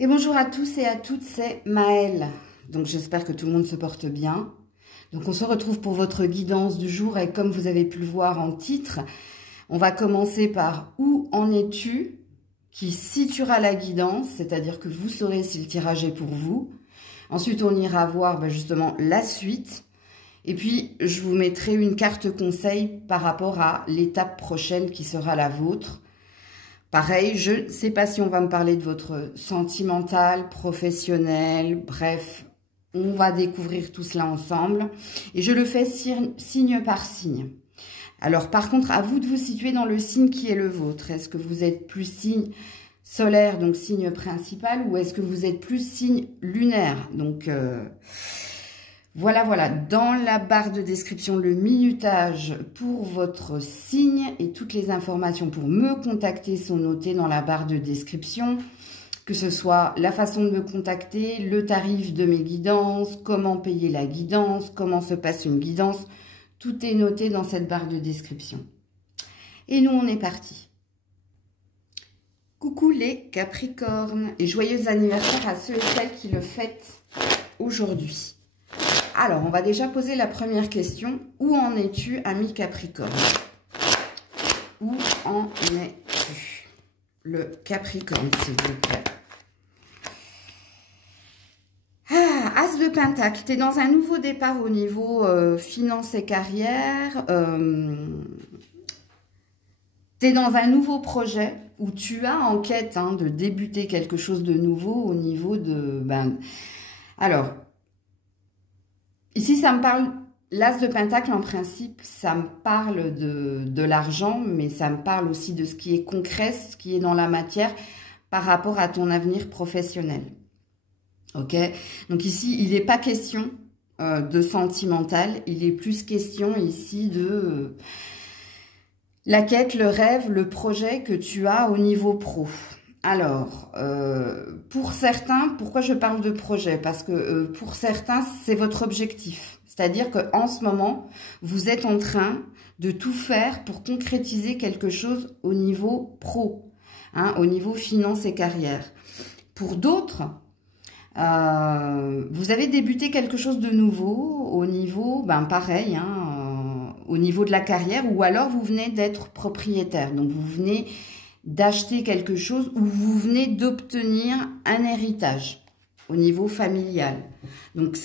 Et bonjour à tous et à toutes, c'est Maëlle. Donc j'espère que tout le monde se porte bien. Donc on se retrouve pour votre guidance du jour et comme vous avez pu le voir en titre, on va commencer par où en es-tu qui situera la guidance, c'est-à-dire que vous saurez si le tirage est pour vous. Ensuite on ira voir justement la suite. Et puis je vous mettrai une carte conseil par rapport à l'étape prochaine qui sera la vôtre. Pareil, je ne sais pas si on va me parler de votre sentimental, professionnel, bref, on va découvrir tout cela ensemble. Et je le fais signe par signe. Alors par contre, à vous de vous situer dans le signe qui est le vôtre. Est-ce que vous êtes plus signe solaire, donc signe principal, ou est-ce que vous êtes plus signe lunaire? Donc voilà, dans la barre de description, le minutage pour votre signe et toutes les informations pour me contacter sont notées dans la barre de description, que ce soit la façon de me contacter, le tarif de mes guidances, comment payer la guidance, comment se passe une guidance, tout est noté dans cette barre de description. Et nous, on est parti. Coucou les Capricornes et joyeux anniversaire à ceux et celles qui le fêtent aujourd'hui. Alors, on va déjà poser la première question. Où en es-tu, ami Capricorne? Où en es-tu? Le Capricorne, s'il vous plaît. Ah, As de Pentacle. Tu es dans un nouveau départ au niveau finance et carrière. Tu es dans un nouveau projet où tu as en quête de débuter quelque chose de nouveau au niveau de... alors... Ici, ça me parle, l'As de Pentacle, en principe, ça me parle de l'argent, mais ça me parle aussi de ce qui est concret, ce qui est dans la matière par rapport à ton avenir professionnel. Ok? Donc ici, il n'est pas question de sentimental, il est plus question ici de la quête, le rêve, le projet que tu as au niveau pro. Alors, pour certains, pourquoi je parle de projet? Parce que pour certains, c'est votre objectif. C'est-à-dire qu'en ce moment, vous êtes en train de tout faire pour concrétiser quelque chose au niveau pro, au niveau finance et carrière. Pour d'autres, vous avez débuté quelque chose de nouveau au niveau, pareil, au niveau de la carrière, ou alors vous venez d'être propriétaire. Donc, vous venez d'acheter quelque chose ou vous venez d'obtenir un héritage au niveau familial. Donc,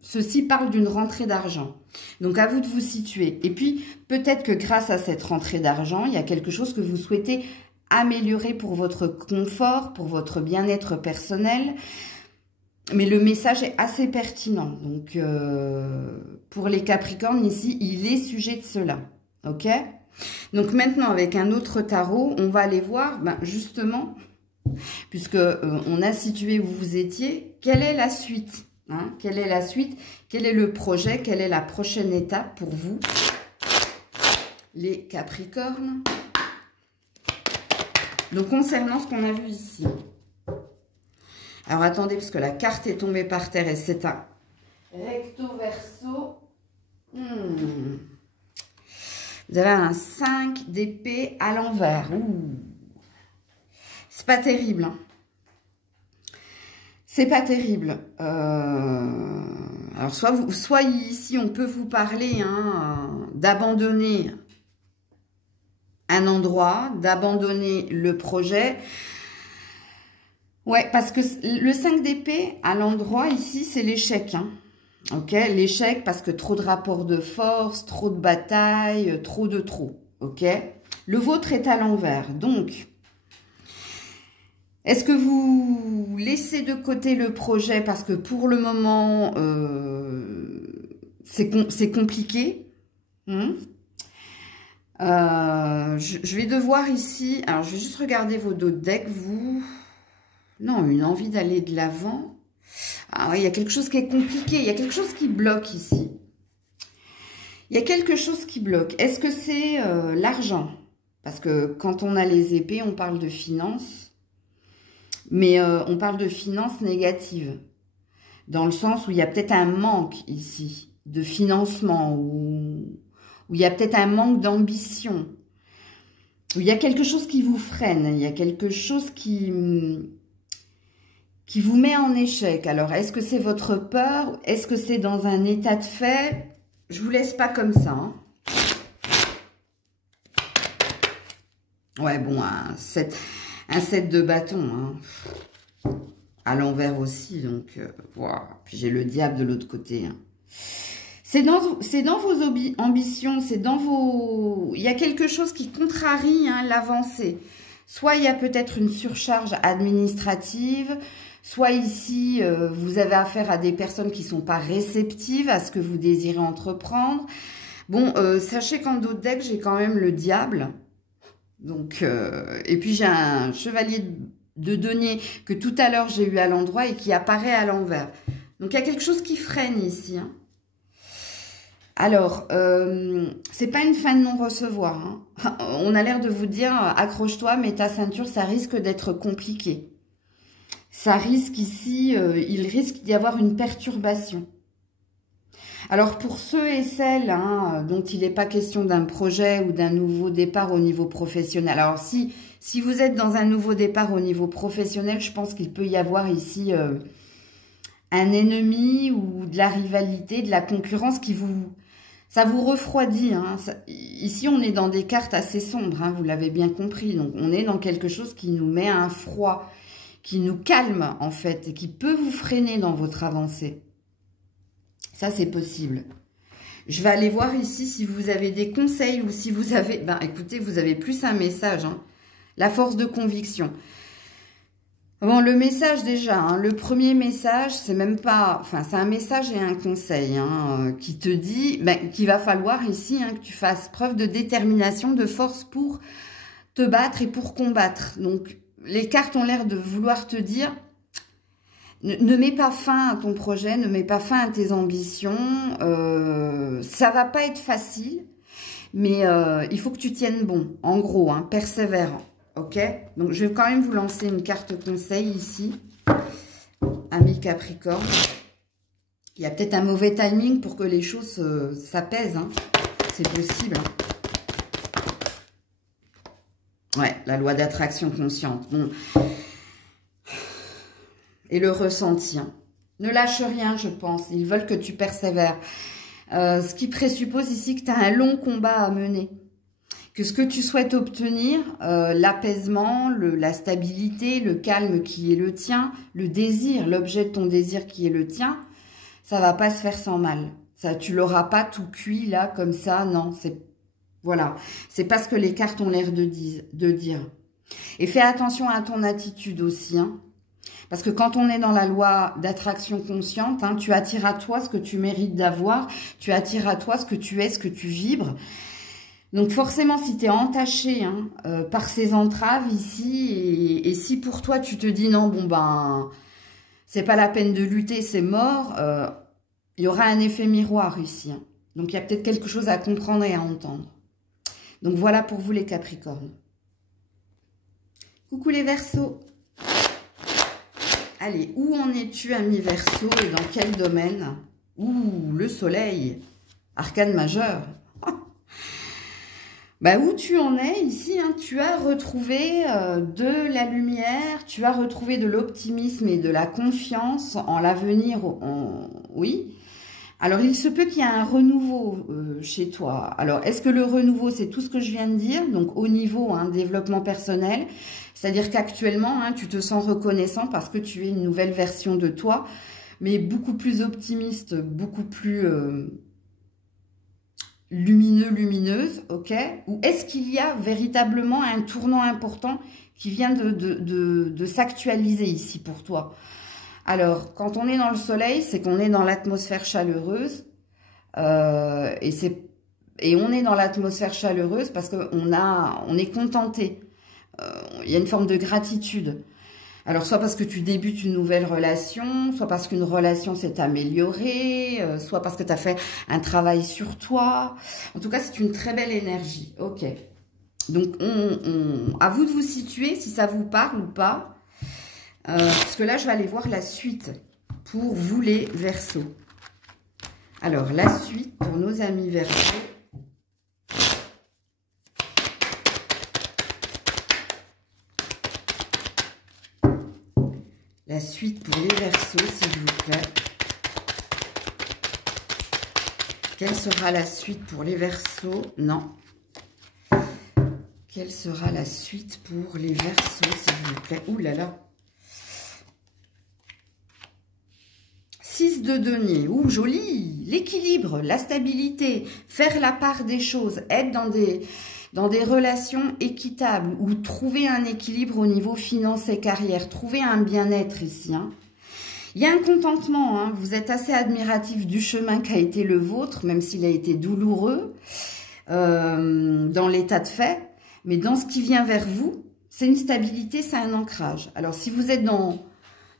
ceci parle d'une rentrée d'argent. Donc, à vous de vous situer. Et puis, peut-être que grâce à cette rentrée d'argent, il y a quelque chose que vous souhaitez améliorer pour votre confort, pour votre bien-être personnel. Mais le message est assez pertinent. Donc, pour les Capricornes, ici, il est sujet de cela. OK ? Donc maintenant, avec un autre tarot, on va aller voir, justement, puisque on a situé où vous étiez, quelle est la suite, quelle est la suite, quel est le projet, quelle est la prochaine étape pour vous, les Capricornes. Donc concernant ce qu'on a vu ici. Alors attendez, parce que la carte est tombée par terre et c'est un recto verso. Vous avez un 5 d'épée à l'envers. C'est pas terrible. C'est pas terrible. Alors, soit ici, on peut vous parler d'abandonner un endroit, d'abandonner le projet. Ouais, parce que le 5 d'épée à l'endroit, ici, c'est l'échec. Ok, l'échec parce que trop de rapports de force, trop de batailles, trop de trop. Ok, le vôtre est à l'envers. Donc, est-ce que vous laissez de côté le projet parce que pour le moment, c'est compliqué? Je vais devoir ici... Alors, je vais juste regarder vos dos de deck. Non, une envie d'aller de l'avant. Ah oui, il y a quelque chose qui est compliqué, il y a quelque chose qui bloque ici. Il y a quelque chose qui bloque. Est-ce que c'est l'argent? Parce que quand on a les épées, on parle de finances, mais on parle de finances négatives. Dans le sens où il y a peut-être un manque ici de financement, où il y a peut-être un manque d'ambition, où il y a quelque chose qui vous freine, il y a quelque chose qui qui vous met en échec. Alors, est-ce que c'est votre peur? Est-ce que c'est dans un état de fait? Je vous laisse pas comme ça. Hein. Ouais, bon, un 7 de bâton. Hein. À l'envers aussi, donc, voilà. Puis j'ai le diable de l'autre côté. Hein. C'est dans vos ambitions, c'est dans vos... Il y a quelque chose qui contrarie hein, l'avancée. Soit il y a peut-être une surcharge administrative, soit ici, vous avez affaire à des personnes qui ne sont pas réceptives à ce que vous désirez entreprendre. Bon, sachez qu'en dos de deck, j'ai quand même le diable. Donc, et puis j'ai un chevalier de denier que tout à l'heure j'ai eu à l'endroit et qui apparaît à l'envers. Donc, il y a quelque chose qui freine ici. Hein. Alors, c'est pas une fin de non-recevoir. Hein. On a l'air de vous dire, accroche-toi, mets ta ceinture, ça risque d'être compliqué. Ça risque ici, il risque d'y avoir une perturbation. Alors, pour ceux et celles hein, dont il n'est pas question d'un projet ou d'un nouveau départ au niveau professionnel. Alors, si vous êtes dans un nouveau départ au niveau professionnel, je pense qu'il peut y avoir ici un ennemi ou de la rivalité, de la concurrence qui vous... Ça vous refroidit. Hein. Ici, on est dans des cartes assez sombres, hein, vous l'avez bien compris. Donc, on est dans quelque chose qui nous met un froid, qui nous calme, en fait, et qui peut vous freiner dans votre avancée. Ça, c'est possible. Je vais aller voir ici si vous avez des conseils ou si vous avez... Ben, écoutez, vous avez plus un message. Hein. La force de conviction. Bon, le message déjà, hein, le premier message, c'est même pas... Enfin, c'est un message et un conseil hein, qui te dit qu'il va falloir ici hein, que tu fasses preuve de détermination, de force pour te battre et pour combattre. Donc, les cartes ont l'air de vouloir te dire... Ne mets pas fin à ton projet, ne mets pas fin à tes ambitions. Ça va pas être facile, mais il faut que tu tiennes bon. En gros, hein, persévérant. Ok? Donc, je vais quand même vous lancer une carte conseil ici. Ami Capricorne. Il y a peut-être un mauvais timing pour que les choses s'apaisent. Hein. C'est possible. Hein. Ouais, la loi d'attraction consciente. Bon... Et le ressenti. Hein. Ne lâche rien, je pense. Ils veulent que tu persévères. Ce qui présuppose ici que tu as un long combat à mener. Que ce que tu souhaites obtenir, l'apaisement, la stabilité, le calme qui est le tien, le désir, l'objet de ton désir qui est le tien, ça va pas se faire sans mal. Ça, tu l'auras pas tout cuit là, comme ça. Non, c'est... Voilà. C'est pas ce que les cartes ont l'air de dire. Et fais attention à ton attitude aussi, hein. Parce que quand on est dans la loi d'attraction consciente, hein, tu attires à toi ce que tu mérites d'avoir, tu attires à toi ce que tu es, ce que tu vibres. Donc forcément, si tu es entaché hein, par ces entraves ici, et si pour toi tu te dis non, bon ben, c'est pas la peine de lutter, c'est mort, il y aura un effet miroir ici. Hein. Donc il y a peut-être quelque chose à comprendre et à entendre. Donc voilà pour vous les Capricornes. Coucou les Verseaux. Allez, où en es-tu, ami Verseau, et dans quel domaine? Ouh, le soleil, arcane majeur. Bah, où tu en es ici, hein, tu as retrouvé de la lumière, tu as retrouvé de l'optimisme et de la confiance en l'avenir, oui. Alors, il se peut qu'il y ait un renouveau chez toi. Alors, est-ce que le renouveau, c'est tout ce que je viens de dire? Donc, au niveau hein, développement personnel, c'est-à-dire qu'actuellement, hein, tu te sens reconnaissant parce que tu es une nouvelle version de toi, mais beaucoup plus optimiste, beaucoup plus lumineuse, ok? Ou est-ce qu'il y a véritablement un tournant important qui vient de s'actualiser ici pour toi? Alors, quand on est dans le soleil, c'est qu'on est dans l'atmosphère chaleureuse. Et on est dans l'atmosphère chaleureuse parce qu'on est contenté. Il y a une forme de gratitude. Alors, soit parce que tu débutes une nouvelle relation, soit parce qu'une relation s'est améliorée, soit parce que tu as fait un travail sur toi. En tout cas, c'est une très belle énergie. Ok. Donc, à vous de vous situer si ça vous parle ou pas. Parce que là, je vais aller voir la suite pour vous les Verseaux. Alors, la suite pour nos amis Verseaux. La suite pour les Verseaux, s'il vous plaît. Quelle sera la suite pour les Verseaux? Non. Quelle sera la suite pour les Verseaux, s'il vous plaît? Ouh là là. 6 de denier. Ouh, joli. L'équilibre, la stabilité, faire la part des choses, être dans des relations équitables ou trouver un équilibre au niveau finance et carrière, trouver un bien-être ici. Hein. Il y a un contentement, hein. Vous êtes assez admiratif du chemin qui a été le vôtre, même s'il a été douloureux dans l'état de fait. Mais dans ce qui vient vers vous, c'est une stabilité, c'est un ancrage. Alors, si vous êtes dans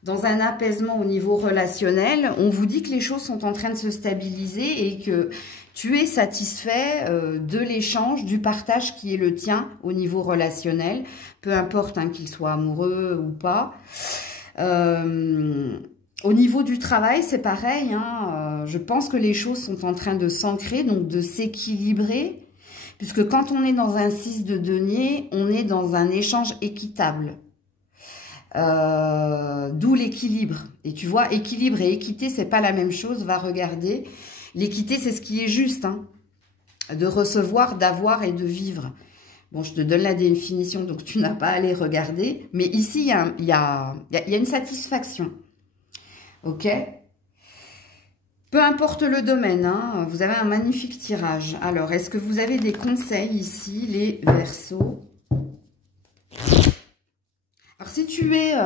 un apaisement au niveau relationnel, on vous dit que les choses sont en train de se stabiliser et que tu es satisfait de l'échange, du partage qui est le tien au niveau relationnel, peu importe hein, qu'il soit amoureux ou pas. Au niveau du travail, c'est pareil. Hein, je pense que les choses sont en train de s'ancrer, donc de s'équilibrer. Puisque quand on est dans un 6 de denier, on est dans un échange équitable. D'où l'équilibre. Et tu vois, équilibre et équité, c'est pas la même chose. Va regarder. L'équité, c'est ce qui est juste. Hein, de recevoir, d'avoir et de vivre. Bon, je te donne la définition, donc tu n'as pas à aller regarder. Mais ici, il y a une satisfaction. Ok ? Peu importe le domaine, hein, vous avez un magnifique tirage. Alors, est-ce que vous avez des conseils ici, les Verseaux? Alors, si tu es... il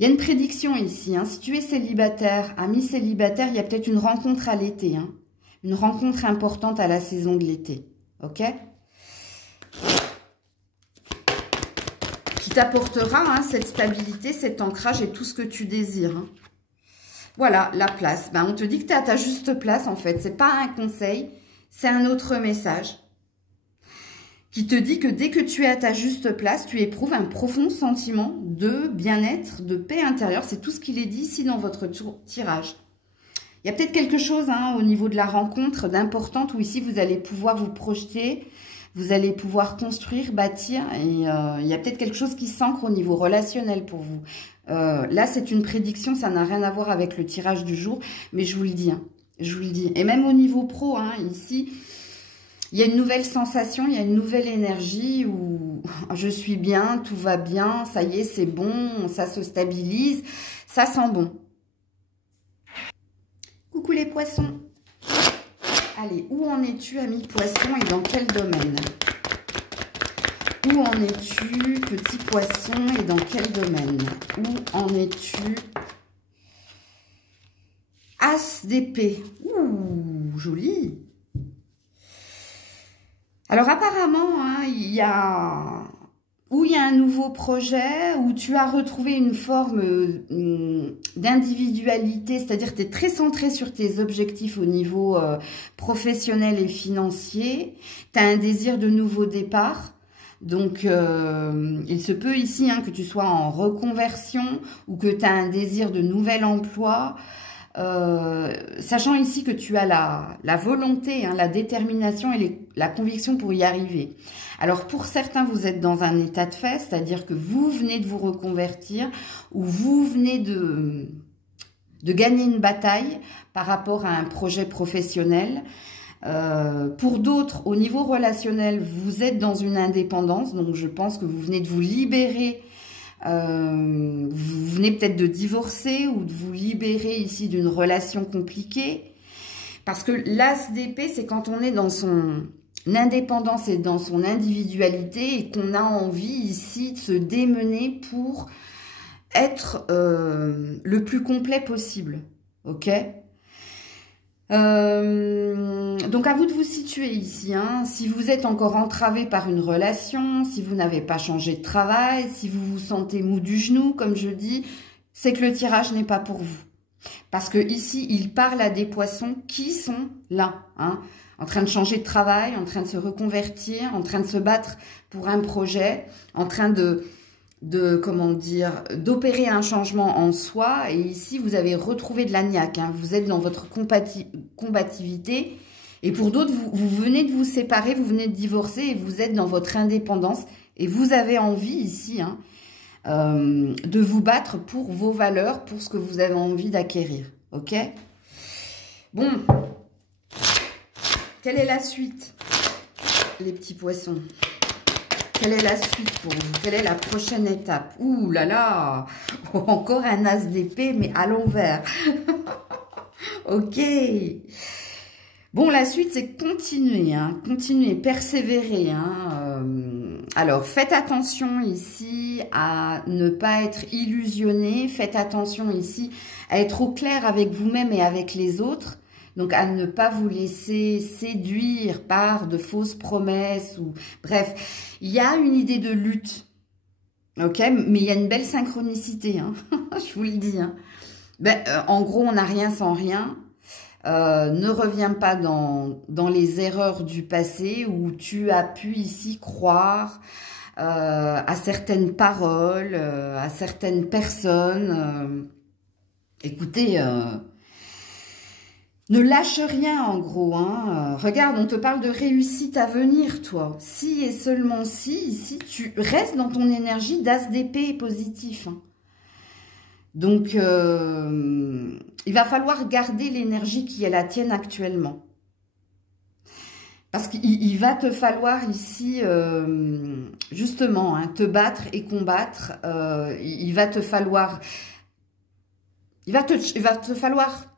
y a une prédiction ici. Hein, si tu es célibataire, ami célibataire, il y a peut-être une rencontre à l'été. Hein, une rencontre importante à la saison de l'été. Ok? Qui t'apportera hein, cette stabilité, cet ancrage et tout ce que tu désires. Hein. Voilà, la place. Ben, on te dit que tu es à ta juste place, en fait. Ce n'est pas un conseil, c'est un autre message qui te dit que dès que tu es à ta juste place, tu éprouves un profond sentiment de bien-être, de paix intérieure. C'est tout ce qu'il est dit ici dans votre tirage. Il y a peut-être quelque chose hein, au niveau de la rencontre d'importante où ici, vous allez pouvoir vous projeter, vous allez pouvoir construire, bâtir. Et il y a peut-être quelque chose qui s'ancre au niveau relationnel pour vous. Là, c'est une prédiction, ça n'a rien à voir avec le tirage du jour, mais je vous le dis, hein, je vous le dis. Et même au niveau pro, hein, ici, il y a une nouvelle sensation, il y a une nouvelle énergie où je suis bien, tout va bien, ça y est, c'est bon, ça se stabilise, ça sent bon. Coucou les poissons. Allez, où en es-tu, ami poisson, et dans quel domaine ? Où en es-tu, petit poisson, et dans quel domaine? Où en es-tu? As d'épée. Ouh, joli. Alors apparemment, hein, il y a un nouveau projet, où tu as retrouvé une forme d'individualité, c'est-à-dire que tu es très centré sur tes objectifs au niveau professionnel et financier. Tu as un désir de nouveau départ. Donc, il se peut ici hein, que tu sois en reconversion ou que tu as un désir de nouvel emploi, sachant ici que tu as la volonté, hein, la détermination et la conviction pour y arriver. Alors, pour certains, vous êtes dans un état de fait, c'est-à-dire que vous venez de vous reconvertir ou vous venez de gagner une bataille par rapport à un projet professionnel. Pour d'autres, au niveau relationnel, vous êtes dans une indépendance, donc je pense que vous venez de vous libérer, vous venez peut-être de divorcer ou de vous libérer ici d'une relation compliquée, parce que l'as d'épée, c'est quand on est dans son indépendance et dans son individualité et qu'on a envie ici de se démener pour être le plus complet possible, ok ? Donc à vous de vous situer ici, hein. Si vous êtes encore entravé par une relation, si vous n'avez pas changé de travail, si vous vous sentez mou du genou, comme je dis, c'est que le tirage n'est pas pour vous. Parce que ici, il parle à des poissons qui sont là, hein, en train de changer de travail, en train de se reconvertir, en train de se battre pour un projet, en train comment dire, d'opérer un changement en soi. Et ici, vous avez retrouvé de la niaque, hein. Vous êtes dans votre combativité. Et pour d'autres, vous venez de vous séparer, vous venez de divorcer et vous êtes dans votre indépendance. Et vous avez envie ici, hein, de vous battre pour vos valeurs, pour ce que vous avez envie d'acquérir. Ok? Bon. Quelle est la suite, les petits poissons? Quelle est la suite pour vous? Quelle est la prochaine étape? Ouh là là, encore un as d'épée, mais à l'envers. Ok. Bon, la suite, c'est continuer, hein, continuer, persévérer. Hein, alors, faites attention ici à ne pas être illusionné. Faites attention ici à être au clair avec vous-même et avec les autres. Donc, à ne pas vous laisser séduire par de fausses promesses. Ou bref, il y a une idée de lutte. Ok, mais il y a une belle synchronicité. Hein, je vous le dis. Hein. Ben, en gros, on n'a rien sans rien. Ne reviens pas dans les erreurs du passé où tu as pu ici croire à certaines paroles, à certaines personnes. Écoutez, ne lâche rien en gros. Hein. Regarde, on te parle de réussite à venir, toi. Si et seulement si, ici, tu restes dans ton énergie d'as d'épée positif. Hein. Donc, il va falloir garder l'énergie qui est la tienne actuellement. Parce qu'il va te falloir ici, justement, hein, te battre et combattre. Il va te falloir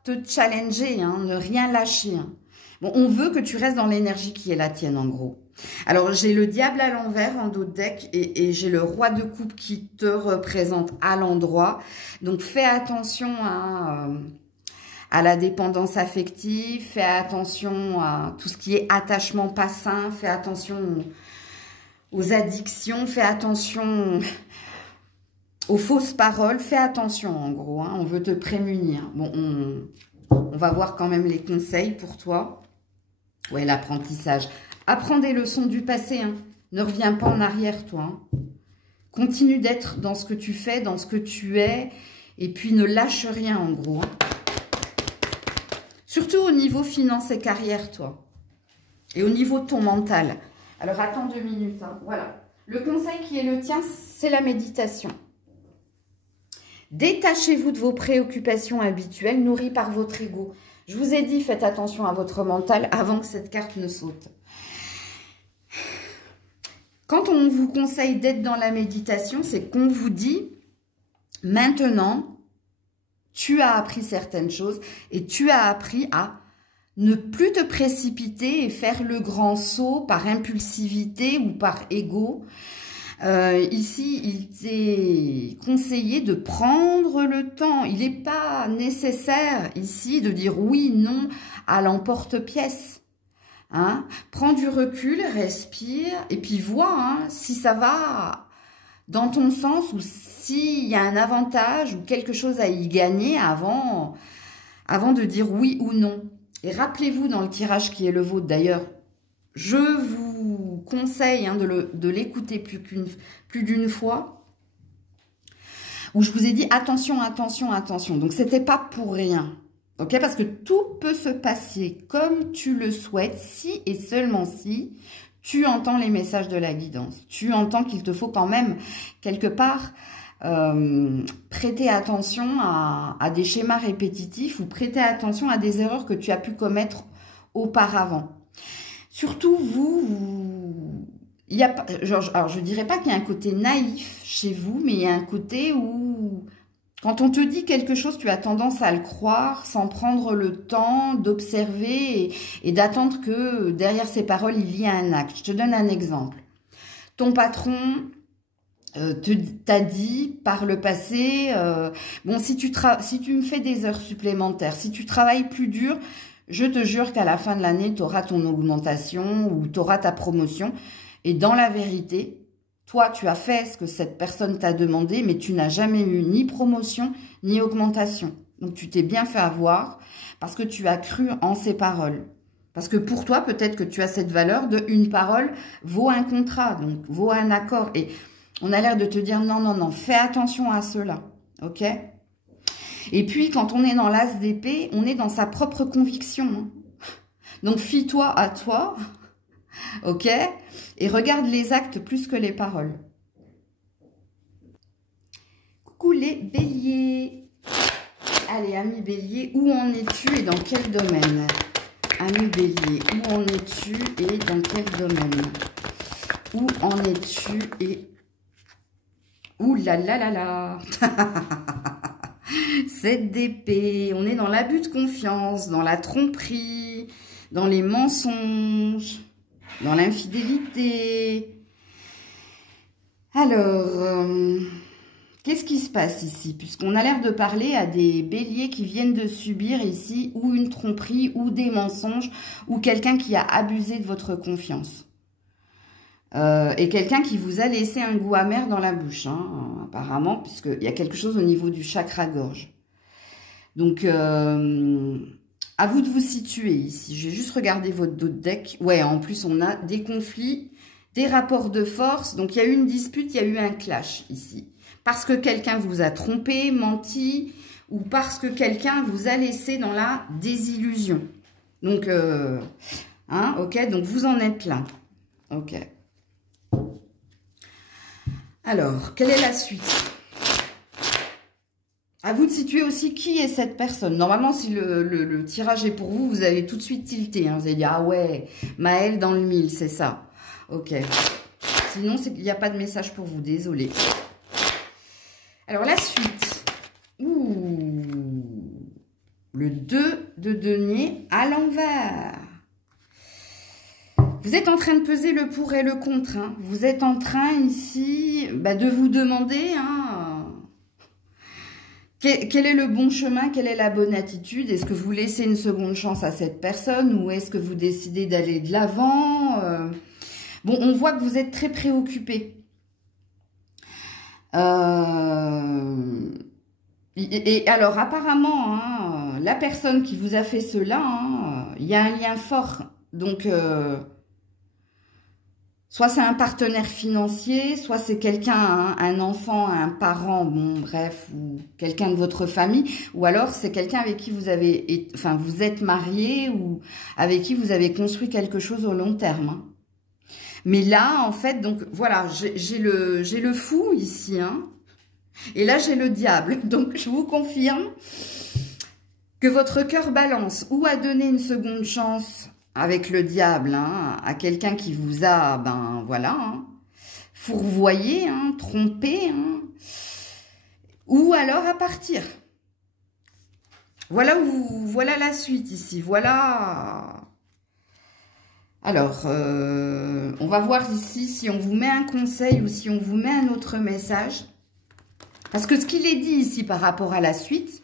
te challenger, hein, ne rien lâcher. Hein. Bon, on veut que tu restes dans l'énergie qui est la tienne, en gros. Alors, j'ai le diable à l'envers en dos de deck et j'ai le roi de coupe qui te représente à l'endroit. Donc, fais attention à la dépendance affective, fais attention à tout ce qui est attachement pas sain, fais attention aux addictions, fais attention aux fausses paroles, fais attention en gros, hein, on veut te prémunir. Bon, on va voir quand même les conseils pour toi. Ouais, l'apprentissage. Apprends des leçons du passé, hein. Ne reviens pas en arrière, toi. Hein. Continue d'être dans ce que tu fais, dans ce que tu es, et puis ne lâche rien, en gros. Hein. Surtout au niveau finance et carrière, toi. Et au niveau de ton mental. Alors, attends 2 minutes. Hein. Voilà. Le conseil qui est le tien, c'est la méditation. Détachez-vous de vos préoccupations habituelles nourries par votre ego. Je vous ai dit, faites attention à votre mental avant que cette carte ne saute. Quand on vous conseille d'être dans la méditation, c'est qu'on vous dit, maintenant, tu as appris certaines choses et tu as appris à ne plus te précipiter et faire le grand saut par impulsivité ou par ego. Ici, il t'est conseillé de prendre le temps. Il n'est pas nécessaire ici de dire oui, non à l'emporte-pièce. Hein? Prends du recul, respire et puis vois hein, si ça va dans ton sens ou s'il y a un avantage ou quelque chose à y gagner avant de dire oui ou non. Et rappelez-vous dans le tirage qui est le vôtre d'ailleurs, je vous conseille hein, de l'écouter plus d'une fois, où je vous ai dit attention, attention, attention. Donc, c'était pas pour rien. Ok, parce que tout peut se passer comme tu le souhaites, si et seulement si tu entends les messages de la guidance. Tu entends qu'il te faut quand même, quelque part, prêter attention à des schémas répétitifs ou prêter attention à des erreurs que tu as pu commettre auparavant. Surtout, il y a pas, alors je dirais pas qu'il y a un côté naïf chez vous, mais il y a un côté où, quand on te dit quelque chose, tu as tendance à le croire sans prendre le temps d'observer et d'attendre que derrière ces paroles, il y ait un acte. Je te donne un exemple. Ton patron t'a dit par le passé, bon, si tu me fais des heures supplémentaires, si tu travailles plus dur, je te jure qu'à la fin de l'année, tu auras ton augmentation ou tu auras ta promotion. Et dans la vérité, toi, tu as fait ce que cette personne t'a demandé, mais tu n'as jamais eu ni promotion, ni augmentation. Donc, tu t'es bien fait avoir parce que tu as cru en ces paroles. Parce que pour toi, peut-être que tu as cette valeur de une parole vaut un contrat, donc vaut un accord. Et on a l'air de te dire non, non, non, fais attention à cela. Ok ? Et puis, quand on est dans l'as d'épée, on est dans sa propre conviction. Hein. Donc, fie-toi à toi, ok? Et regarde les actes plus que les paroles. les béliers. Allez, ami bélier, où en es-tu et dans quel domaine? Ami bélier, où en es-tu et dans quel domaine? Où en es-tu et... Ouh là là là là. 7 d'épée. On est dans l'abus de confiance, dans la tromperie, dans les mensonges, dans l'infidélité. Alors, qu'est-ce qui se passe ici? Puisqu'on a l'air de parler à des béliers qui viennent de subir ici ou une tromperie ou des mensonges ou quelqu'un qui a abusé de votre confiance. Et quelqu'un qui vous a laissé un goût amer dans la bouche, hein, apparemment, puisqu'il y a quelque chose au niveau du chakra-gorge. Donc, à vous de vous situer ici. Je vais juste regarder votre dos de deck. Ouais, en plus, on a des conflits, des rapports de force. Donc, il y a eu une dispute, il y a eu un clash ici. Parce que quelqu'un vous a trompé, menti, ou parce que quelqu'un vous a laissé dans la désillusion. Donc, hein, ok, donc vous en êtes là. Ok. Alors, quelle est la suite? À vous de situer aussi qui est cette personne. Normalement, si le tirage est pour vous, vous allez tout de suite tilter. Hein. Vous allez dire, ah ouais, Maëlle dans le mille, c'est ça. Ok. Sinon, il n'y a pas de message pour vous, désolé. Alors, la suite. Ouh. Le 2 de denier à l'envers. Vous êtes en train de peser le pour et le contre. Hein. Vous êtes en train ici de vous demander quel est le bon chemin, quelle est la bonne attitude. Est-ce que vous laissez une seconde chance à cette personne ou est-ce que vous décidez d'aller de l'avant? Bon, on voit que vous êtes très préoccupé. Et alors, apparemment, hein, la personne qui vous a fait cela, hein, il y a un lien fort. Donc... soit c'est un partenaire financier, soit c'est quelqu'un, un enfant, un parent, bon bref, ou quelqu'un de votre famille, ou alors c'est quelqu'un avec qui vous avez, enfin vous êtes marié ou avec qui vous avez construit quelque chose au long terme. Hein. Mais là, en fait, donc voilà, j'ai le fou ici, hein, et là j'ai le diable. Donc je vous confirme que votre cœur balance ou à donner une seconde chance avec le diable, hein, à quelqu'un qui vous a, voilà, hein, fourvoyé, hein, trompé, hein, ou alors à partir. Voilà voilà la suite ici, voilà. Alors, on va voir ici si on vous met un conseil ou si on vous met un autre message. Parce que ce qu'il est dit ici par rapport à la suite,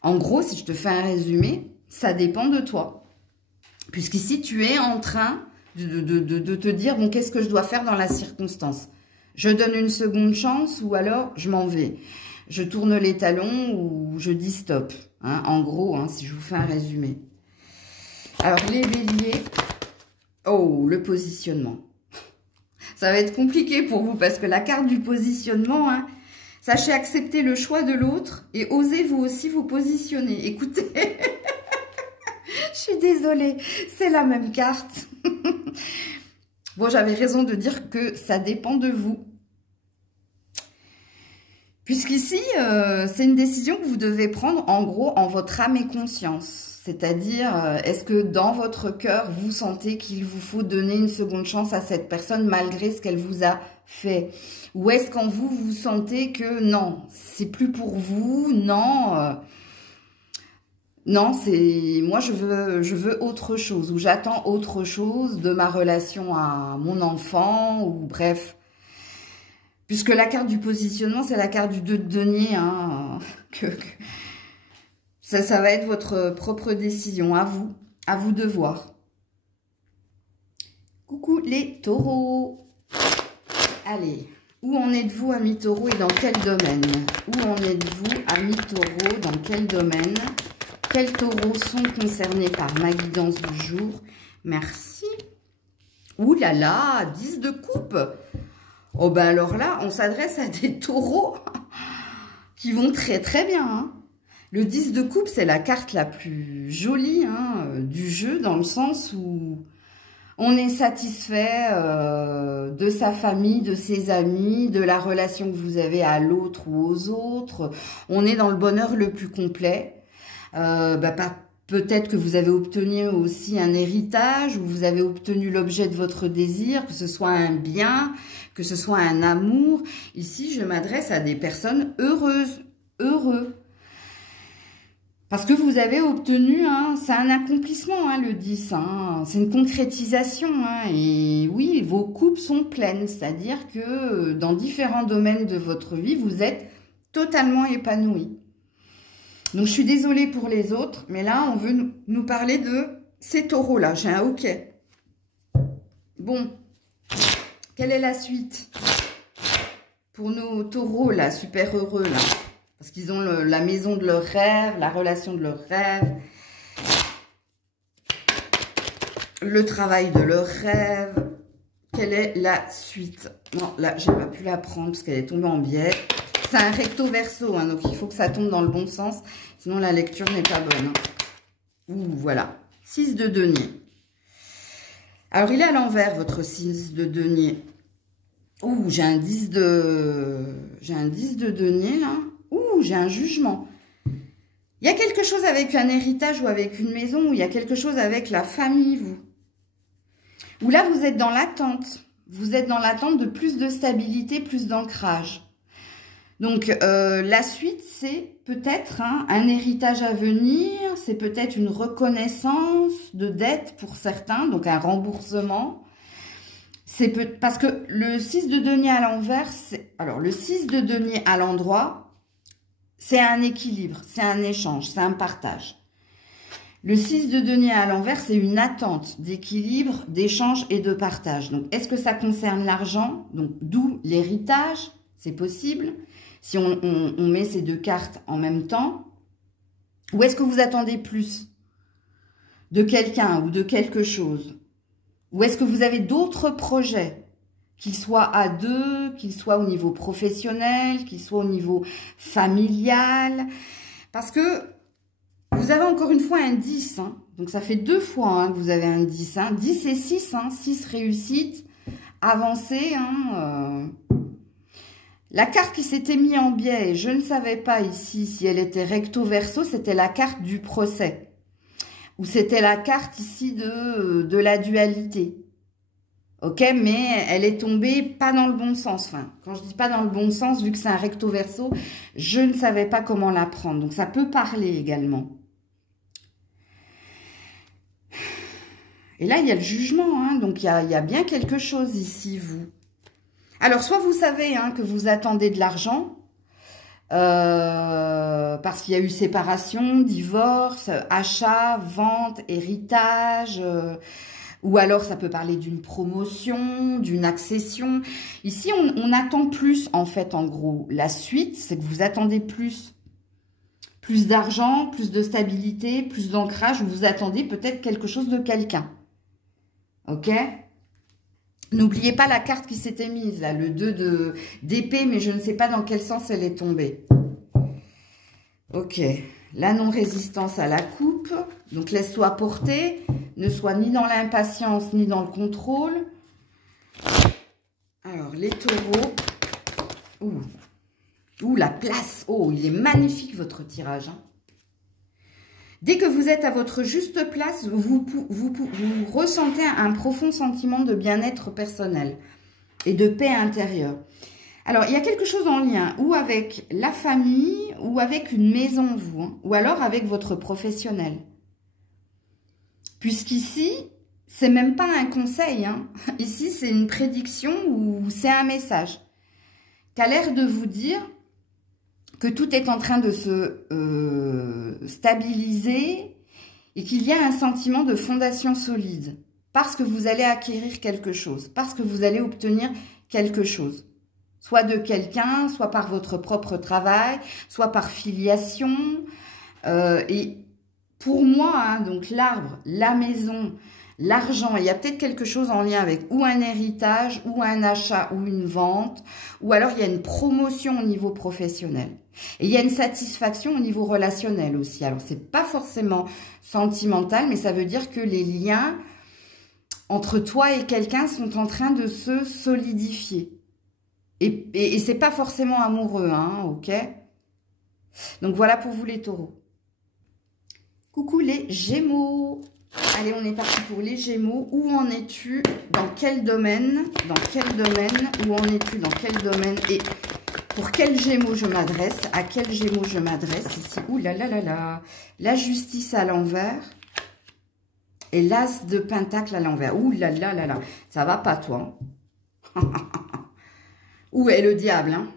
en gros, si je te fais un résumé, ça dépend de toi. Puisqu'ici, tu es en train de te dire, bon, qu'est-ce que je dois faire dans la circonstance? Je donne une seconde chance ou alors je m'en vais. Je tourne les talons ou je dis stop. Hein, en gros, hein, si je vous fais un résumé. Alors, les béliers. Oh, le positionnement. Ça va être compliqué pour vous parce que la carte du positionnement, hein, sachez accepter le choix de l'autre et osez vous aussi vous positionner. Écoutez... Je suis désolée, c'est la même carte. Bon, j'avais raison de dire que ça dépend de vous. Puisqu'ici, c'est une décision que vous devez prendre, en gros, en votre âme et conscience. C'est-à-dire, est-ce que dans votre cœur, vous sentez qu'il vous faut donner une seconde chance à cette personne malgré ce qu'elle vous a fait? Ou est-ce qu'en vous, vous sentez que non, c'est plus pour vous, non... non, c'est moi je veux autre chose ou j'attends autre chose de ma relation à mon enfant ou bref. Puisque la carte du positionnement, c'est la carte du 2 de denier. Hein, ça va être votre propre décision, à vous de voir. Coucou les taureaux. Allez, où en êtes-vous, amis taureaux, et dans quel domaine? Où en êtes-vous, amis taureaux, dans quel domaine? Quels taureaux sont concernés par ma guidance du jour? Merci. Ouh là là, 10 de coupe. Oh ben alors là, on s'adresse à des taureaux qui vont très très bien. Hein. Le 10 de coupe, c'est la carte la plus jolie hein, du jeu, dans le sens où On est satisfait de sa famille, de ses amis, de la relation que vous avez à l'autre ou aux autres. On est dans le bonheur le plus complet. Peut-être que vous avez obtenu aussi un héritage, ou vous avez obtenu l'objet de votre désir, que ce soit un bien, que ce soit un amour. Ici, je m'adresse à des personnes heureuses, heureux. Parce que vous avez obtenu, c'est un accomplissement, le 10, c'est une concrétisation. Et oui, vos coupes sont pleines, c'est-à-dire que dans différents domaines de votre vie, vous êtes totalement épanoui. Donc, je suis désolée pour les autres, mais là, on veut nous parler de ces taureaux-là. J'ai un OK. Bon, quelle est la suite pour nos taureaux, là, super heureux, là? Parce qu'ils ont la maison de leur rêve, la relation de leur rêve, le travail de leur rêve. Quelle est la suite? Non, là, j'ai pas pu la prendre parce qu'elle est tombée en biais. C'est un recto verso, donc il faut que ça tombe dans le bon sens. Sinon, la lecture n'est pas bonne. Ouh, voilà. 6 de denier. Alors, il est à l'envers, votre 6 de denier. Ouh, j'ai un 10 de denier, là. Ouh, j'ai un jugement. Il y a quelque chose avec un héritage ou avec une maison, ou il y a quelque chose avec la famille, vous. Ou là, vous êtes dans l'attente. Vous êtes dans l'attente de plus de stabilité, plus d'ancrage. Donc, la suite, c'est peut-être un héritage à venir, c'est peut-être une reconnaissance de dette pour certains, donc un remboursement. Parce que le 6 de denier à l'envers, alors le 6 de denier à l'endroit, c'est un équilibre, c'est un échange, c'est un partage. Le 6 de denier à l'envers, c'est une attente d'équilibre, d'échange et de partage. Donc, est-ce que ça concerne l'argent? Donc, d'où l'héritage, c'est possible. Si on met ces deux cartes en même temps. Ou est-ce que vous attendez plus de quelqu'un ou de quelque chose? Ou est-ce que vous avez d'autres projets? Qu'ils soient à deux, qu'ils soient au niveau professionnel, qu'ils soient au niveau familial. Parce que vous avez encore une fois un 10. Donc, ça fait 2 fois que vous avez un 10. 10 et 6. 6 réussites, avancées. La carte qui s'était mise en biais, et je ne savais pas ici si elle était recto verso, c'était la carte du procès. Ou c'était la carte ici de la dualité. Ok, mais elle est tombée pas dans le bon sens. Enfin, quand je dis pas dans le bon sens, vu que c'est un recto verso, je ne savais pas comment la prendre. Donc, ça peut parler également. Et là, il y a le jugement. Donc, il y a bien quelque chose ici, vous. Alors, soit vous savez que vous attendez de l'argent, parce qu'il y a eu séparation, divorce, achat, vente, héritage... ou alors, ça peut parler d'une promotion, d'une accession. Ici, on attend plus, en fait, en gros. La suite, c'est que vous attendez plus. Plus d'argent, plus de stabilité, plus d'ancrage. Vous attendez peut-être quelque chose de quelqu'un. Ok? N'oubliez pas la carte qui s'était mise, là. Le 2 d'épée, mais je ne sais pas dans quel sens elle est tombée. Ok. La non-résistance à la coupe. Donc, laisse-toi porter. Ne sois ni dans l'impatience, ni dans le contrôle. Alors, les taureaux. Ouh, la place. Oh, il est magnifique, votre tirage. Dès que vous êtes à votre juste place, vous ressentez un profond sentiment de bien-être personnel et de paix intérieure. Alors, il y a quelque chose en lien, ou avec la famille, ou avec une maison, vous, ou alors avec votre professionnel. Puisqu'ici, c'est même pas un conseil. Ici, c'est une prédiction ou c'est un message qui a l'air de vous dire que tout est en train de se stabiliser et qu'il y a un sentiment de fondation solide. Parce que vous allez acquérir quelque chose, parce que vous allez obtenir quelque chose. Soit de quelqu'un, soit par votre propre travail, soit par filiation. Et pour moi, donc l'arbre, la maison, l'argent, il y a peut-être quelque chose en lien avec ou un héritage, ou un achat, ou une vente, ou alors il y a une promotion au niveau professionnel. Et il y a une satisfaction au niveau relationnel aussi. Alors, c'est pas forcément sentimental, mais ça veut dire que les liens entre toi et quelqu'un sont en train de se solidifier. Et c'est pas forcément amoureux, hein, ok? Donc voilà pour vous les taureaux. Coucou les Gémeaux. Allez, on est parti pour les Gémeaux. Où en es-tu? Dans quel domaine? Dans quel domaine? Où en es-tu? Dans quel domaine? Et pour quel Gémeaux je m'adresse? À quel Gémeaux je m'adresse ici? Ouh là là là là. La justice à l'envers. Et l'as de pentacle à l'envers. Ouh là là là là. Ça va pas, toi? Où est le diable, hein?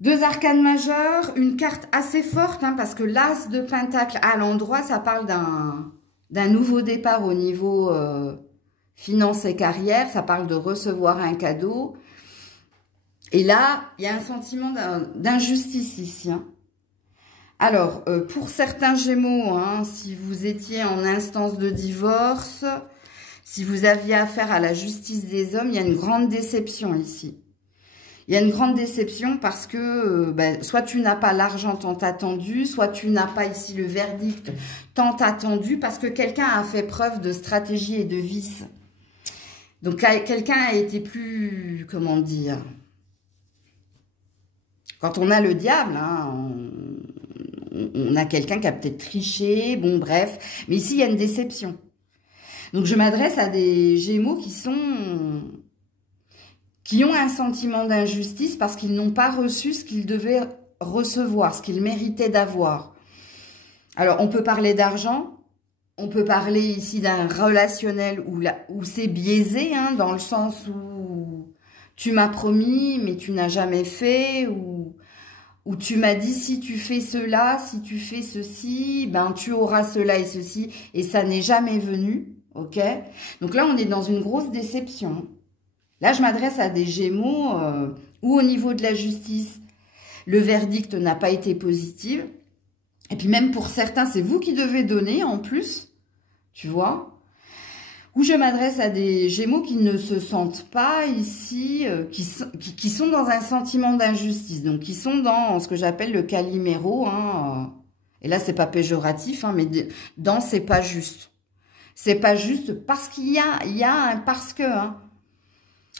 Deux arcanes majeures, une carte assez forte, hein, parce que l'as de pentacle à l'endroit, ça parle d'un nouveau départ au niveau finance et carrière. Ça parle de recevoir un cadeau. Et là, il y a un sentiment d'injustice ici, hein. Alors, pour certains Gémeaux, hein, si vous étiez en instance de divorce, si vous aviez affaire à la justice des hommes, il y a une grande déception ici. Il y a une grande déception parce que soit tu n'as pas l'argent tant attendu, soit tu n'as pas ici le verdict tant attendu parce que quelqu'un a fait preuve de stratégie et de vice. Donc, quelqu'un a été plus, comment dire, quand on a le diable, hein, on a quelqu'un qui a peut-être triché, bon bref, mais ici il y a une déception. Donc je m'adresse à des Gémeaux qui ont un sentiment d'injustice parce qu'ils n'ont pas reçu ce qu'ils devaient recevoir, ce qu'ils méritaient d'avoir. Alors on peut parler d'argent, on peut parler ici d'un relationnel où c'est biaisé, hein, dans le sens où tu m'as promis mais tu n'as jamais fait, où tu m'as dit si tu fais cela, si tu fais ceci, ben tu auras cela et ceci, et ça n'est jamais venu, ok? Donc là, on est dans une grosse déception. Là, je m'adresse à des Gémeaux où au niveau de la justice, le verdict n'a pas été positif. Et puis même pour certains, c'est vous qui devez donner en plus, tu vois? Où je m'adresse à des Gémeaux qui ne se sentent pas ici, qui sont dans un sentiment d'injustice, donc qui sont dans ce que j'appelle le caliméro, hein, et là c'est pas péjoratif, hein, mais dans c'est pas juste. C'est pas juste parce qu'il y a un parce que, hein,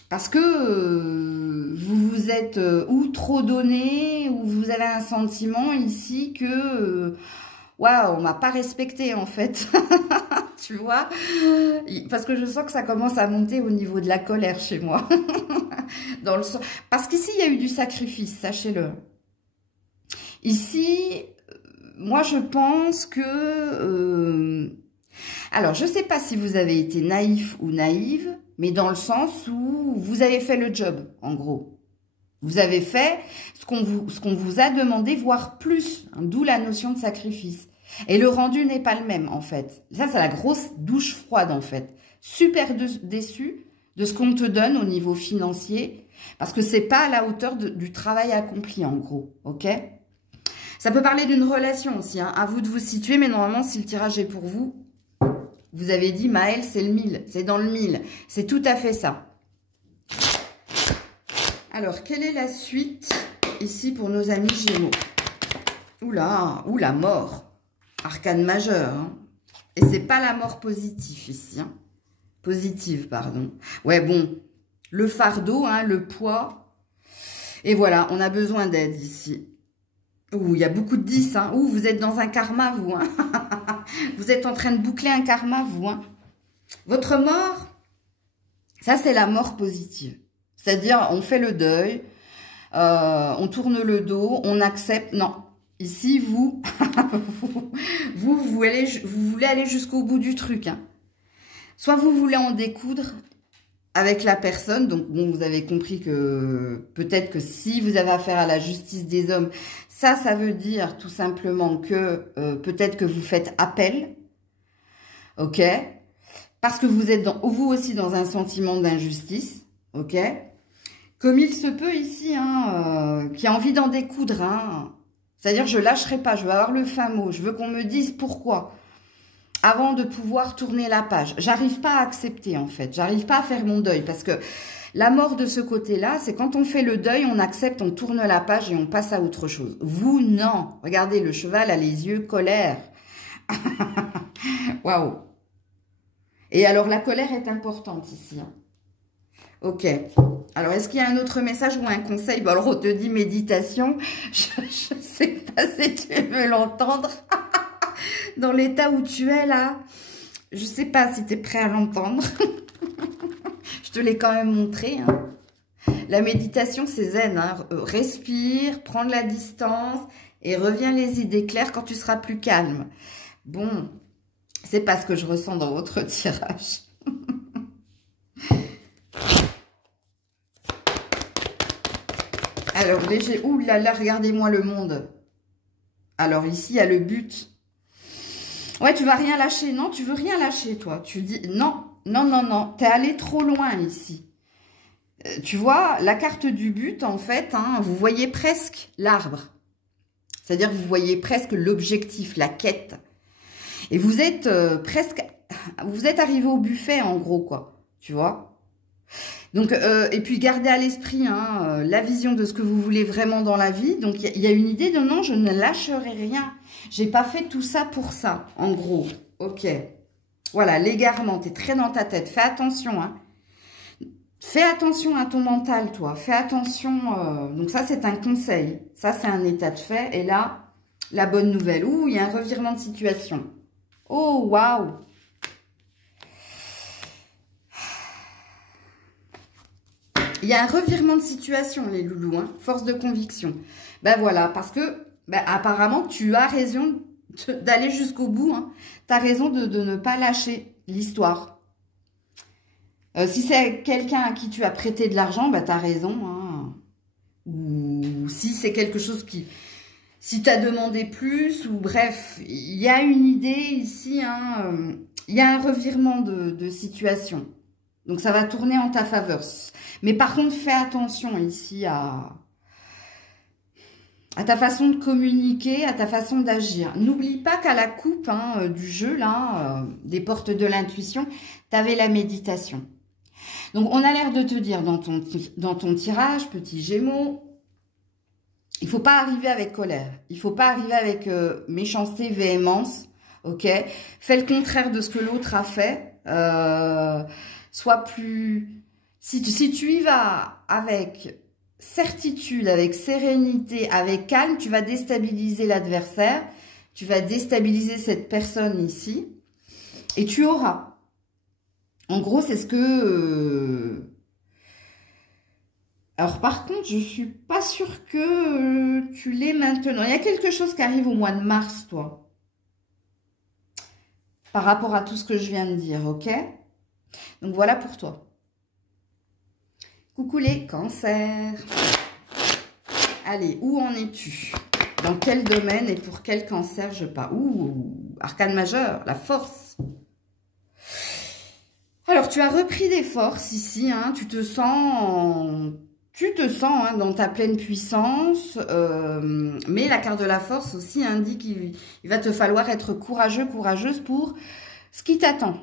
parce que vous vous êtes ou trop donné, ou vous avez un sentiment ici que waouh, on m'a pas respecté en fait. Tu vois, parce que je sens que ça commence à monter au niveau de la colère chez moi. Parce qu'ici, il y a eu du sacrifice, sachez-le. Ici, moi, je pense que... alors, je ne sais pas si vous avez été naïf ou naïve, mais dans le sens où vous avez fait le job, en gros. Vous avez fait ce qu'on vous a demandé, voire plus, hein, d'où la notion de sacrifice. Et le rendu n'est pas le même, en fait. Ça, c'est la grosse douche froide, en fait. Super déçu de ce qu'on te donne au niveau financier, parce que c'est pas à la hauteur du travail accompli, en gros, ok? Ça peut parler d'une relation aussi, hein. À vous de vous situer, mais normalement, si le tirage est pour vous, vous avez dit, Maëlle, c'est le 1000, c'est dans le 1000. C'est tout à fait ça. Alors, quelle est la suite, ici, pour nos amis Gémeaux? Oula, oula, mort. Arcane majeur, hein. Et c'est pas la mort positive ici, hein. Positive, pardon. Ouais, bon, le fardeau, hein, le poids. Et voilà, on a besoin d'aide ici. Ouh, il y a beaucoup de 10, hein. Ouh, vous êtes dans un karma, vous, hein. Vous êtes en train de boucler un karma, vous, hein. Votre mort, ça, c'est la mort positive. C'est-à-dire, on fait le deuil, on tourne le dos, on accepte. Non. Ici, vous voulez aller jusqu'au bout du truc, hein. Soit vous voulez en découdre avec la personne, donc bon, vous avez compris que peut-être que si vous avez affaire à la justice des hommes, ça veut dire tout simplement que peut-être que vous faites appel, ok? Parce que vous êtes vous aussi dans un sentiment d'injustice, ok? Comme il se peut ici, hein, qui a envie d'en découdre, hein. C'est-à-dire, je lâcherai pas, je veux avoir le fin mot, je veux qu'on me dise pourquoi, avant de pouvoir tourner la page. J'arrive pas à accepter, en fait, j'arrive pas à faire mon deuil, parce que la mort de ce côté-là, c'est quand on fait le deuil, on accepte, on tourne la page et on passe à autre chose. Vous, non. Regardez, le cheval a les yeux colère. Waouh. Et alors, la colère est importante ici. Hein. Ok. Alors, est-ce qu'il y a un autre message ou un conseil? Bon, alors, on te dit méditation. Je ne sais pas si tu veux l'entendre. Dans l'état où tu es, là, je ne sais pas si tu es prêt à l'entendre. Je te l'ai quand même montré. Hein. La méditation, c'est zen. Hein. Respire, prends de la distance et reviens les idées claires quand tu seras plus calme. Bon, c'est pas ce que je ressens dans votre tirage. Alors, léger. Ouh là là, regardez-moi le monde. Alors, ici, il y a le but. Ouais, tu vas rien lâcher. Non, tu veux rien lâcher, toi. Tu dis, non, non, non, non. T'es allé trop loin, ici. Tu vois, la carte du but, en fait, hein, vous voyez presque l'arbre. C'est-à-dire, vous voyez presque l'objectif, la quête. Et vous êtes presque... Vous êtes arrivé au buffet, en gros, quoi. Tu vois? Donc, et puis, gardez à l'esprit hein, la vision de ce que vous voulez vraiment dans la vie. Donc, il y a une idée de non, je ne lâcherai rien. J'ai pas fait tout ça pour ça, en gros. Ok. Voilà, l'égarement, t'es très dans ta tête. Fais attention, hein. Fais attention à ton mental, toi. Fais attention. Donc, ça, c'est un conseil. Ça, c'est un état de fait. Et là, la bonne nouvelle. Ouh, il y a un revirement de situation. Oh, waouh. Il y a un revirement de situation, les loulous, hein, force de conviction. Ben voilà, parce que ben, apparemment, tu as raison d'aller jusqu'au bout. Hein. Tu as raison de ne pas lâcher l'histoire. Si c'est quelqu'un à qui tu as prêté de l'argent, ben, tu as raison. Hein. Ou si c'est quelque chose qui... Si tu as demandé plus, ou bref, il y a une idée ici. Hein, il y a un revirement de situation. Donc, ça va tourner en ta faveur. Mais par contre, fais attention ici à ta façon de communiquer, à ta façon d'agir. N'oublie pas qu'à la coupe hein, du jeu, là, des portes de l'intuition, tu avais la méditation. Donc, on a l'air de te dire dans ton tirage, petit Gémeaux, il ne faut pas arriver avec colère. Il ne faut pas arriver avec méchanceté, véhémence. Ok? Fais le contraire de ce que l'autre a fait. Sois plus... Si tu y vas avec certitude, avec sérénité, avec calme, tu vas déstabiliser l'adversaire, tu vas déstabiliser cette personne ici, et tu auras. En gros, c'est ce que... Alors, par contre, je suis pas sûre que tu l'aies maintenant. Il y a quelque chose qui arrive au mois de mars, toi. Par rapport à tout ce que je viens de dire, ok? Donc, voilà pour toi. Coucou les cancers. Allez, où en es-tu? Dans quel domaine et pour quel cancer je pars? Ouh, arcane majeur, la force. Alors, tu as repris des forces ici. Hein, tu te sens hein, dans ta pleine puissance. Mais la carte de la force aussi indique qu'il va te falloir être courageux, courageuse pour ce qui t'attend.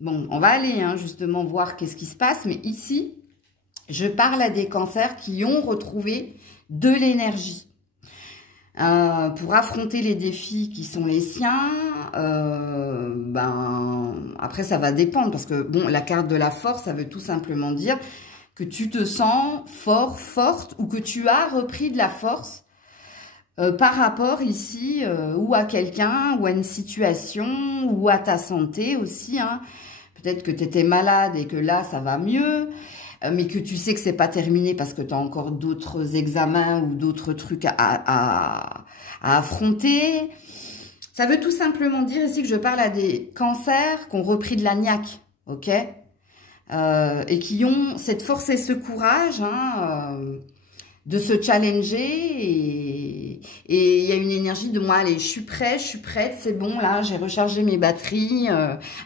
Bon, on va aller hein, justement voir qu'est-ce qui se passe. Mais ici... Je parle à des cancers qui ont retrouvé de l'énergie pour affronter les défis qui sont les siens. Après, ça va dépendre parce que bon, la carte de la force, ça veut tout simplement dire que tu te sens fort, forte ou que tu as repris de la force par rapport ici ou à quelqu'un ou à une situation ou à ta santé aussi. Hein. Peut-être que tu étais malade et que là, ça va mieux. Mais que tu sais que c'est pas terminé parce que tu as encore d'autres examens ou d'autres trucs à affronter. Ça veut tout simplement dire ici que je parle à des cancers qui ont repris de la niaque, ok? Et qui ont cette force et ce courage hein, de se challenger. Et il y a une énergie de moi, allez, je suis prête, c'est bon, là, j'ai rechargé mes batteries.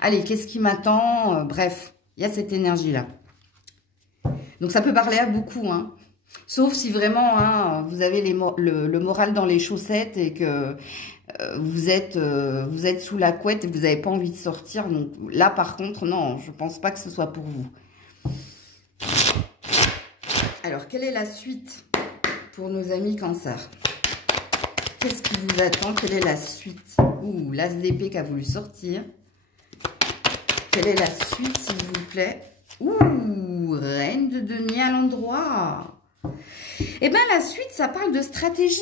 Allez, qu'est-ce qui m'attend? Bref, il y a cette énergie-là. Donc, ça peut parler à beaucoup, hein. Sauf si vraiment, hein, vous avez le moral dans les chaussettes et que vous êtes sous la couette et que vous n'avez pas envie de sortir. Donc là, par contre, non, je ne pense pas que ce soit pour vous. Alors, quelle est la suite pour nos amis cancer? Qu'est-ce qui vous attend? Quelle est la suite? Ouh, l'as d'épée qui a voulu sortir. Quelle est la suite, s'il vous plaît? Ouh, reine de denier à l'endroit. Eh bien, la suite, ça parle de stratégie.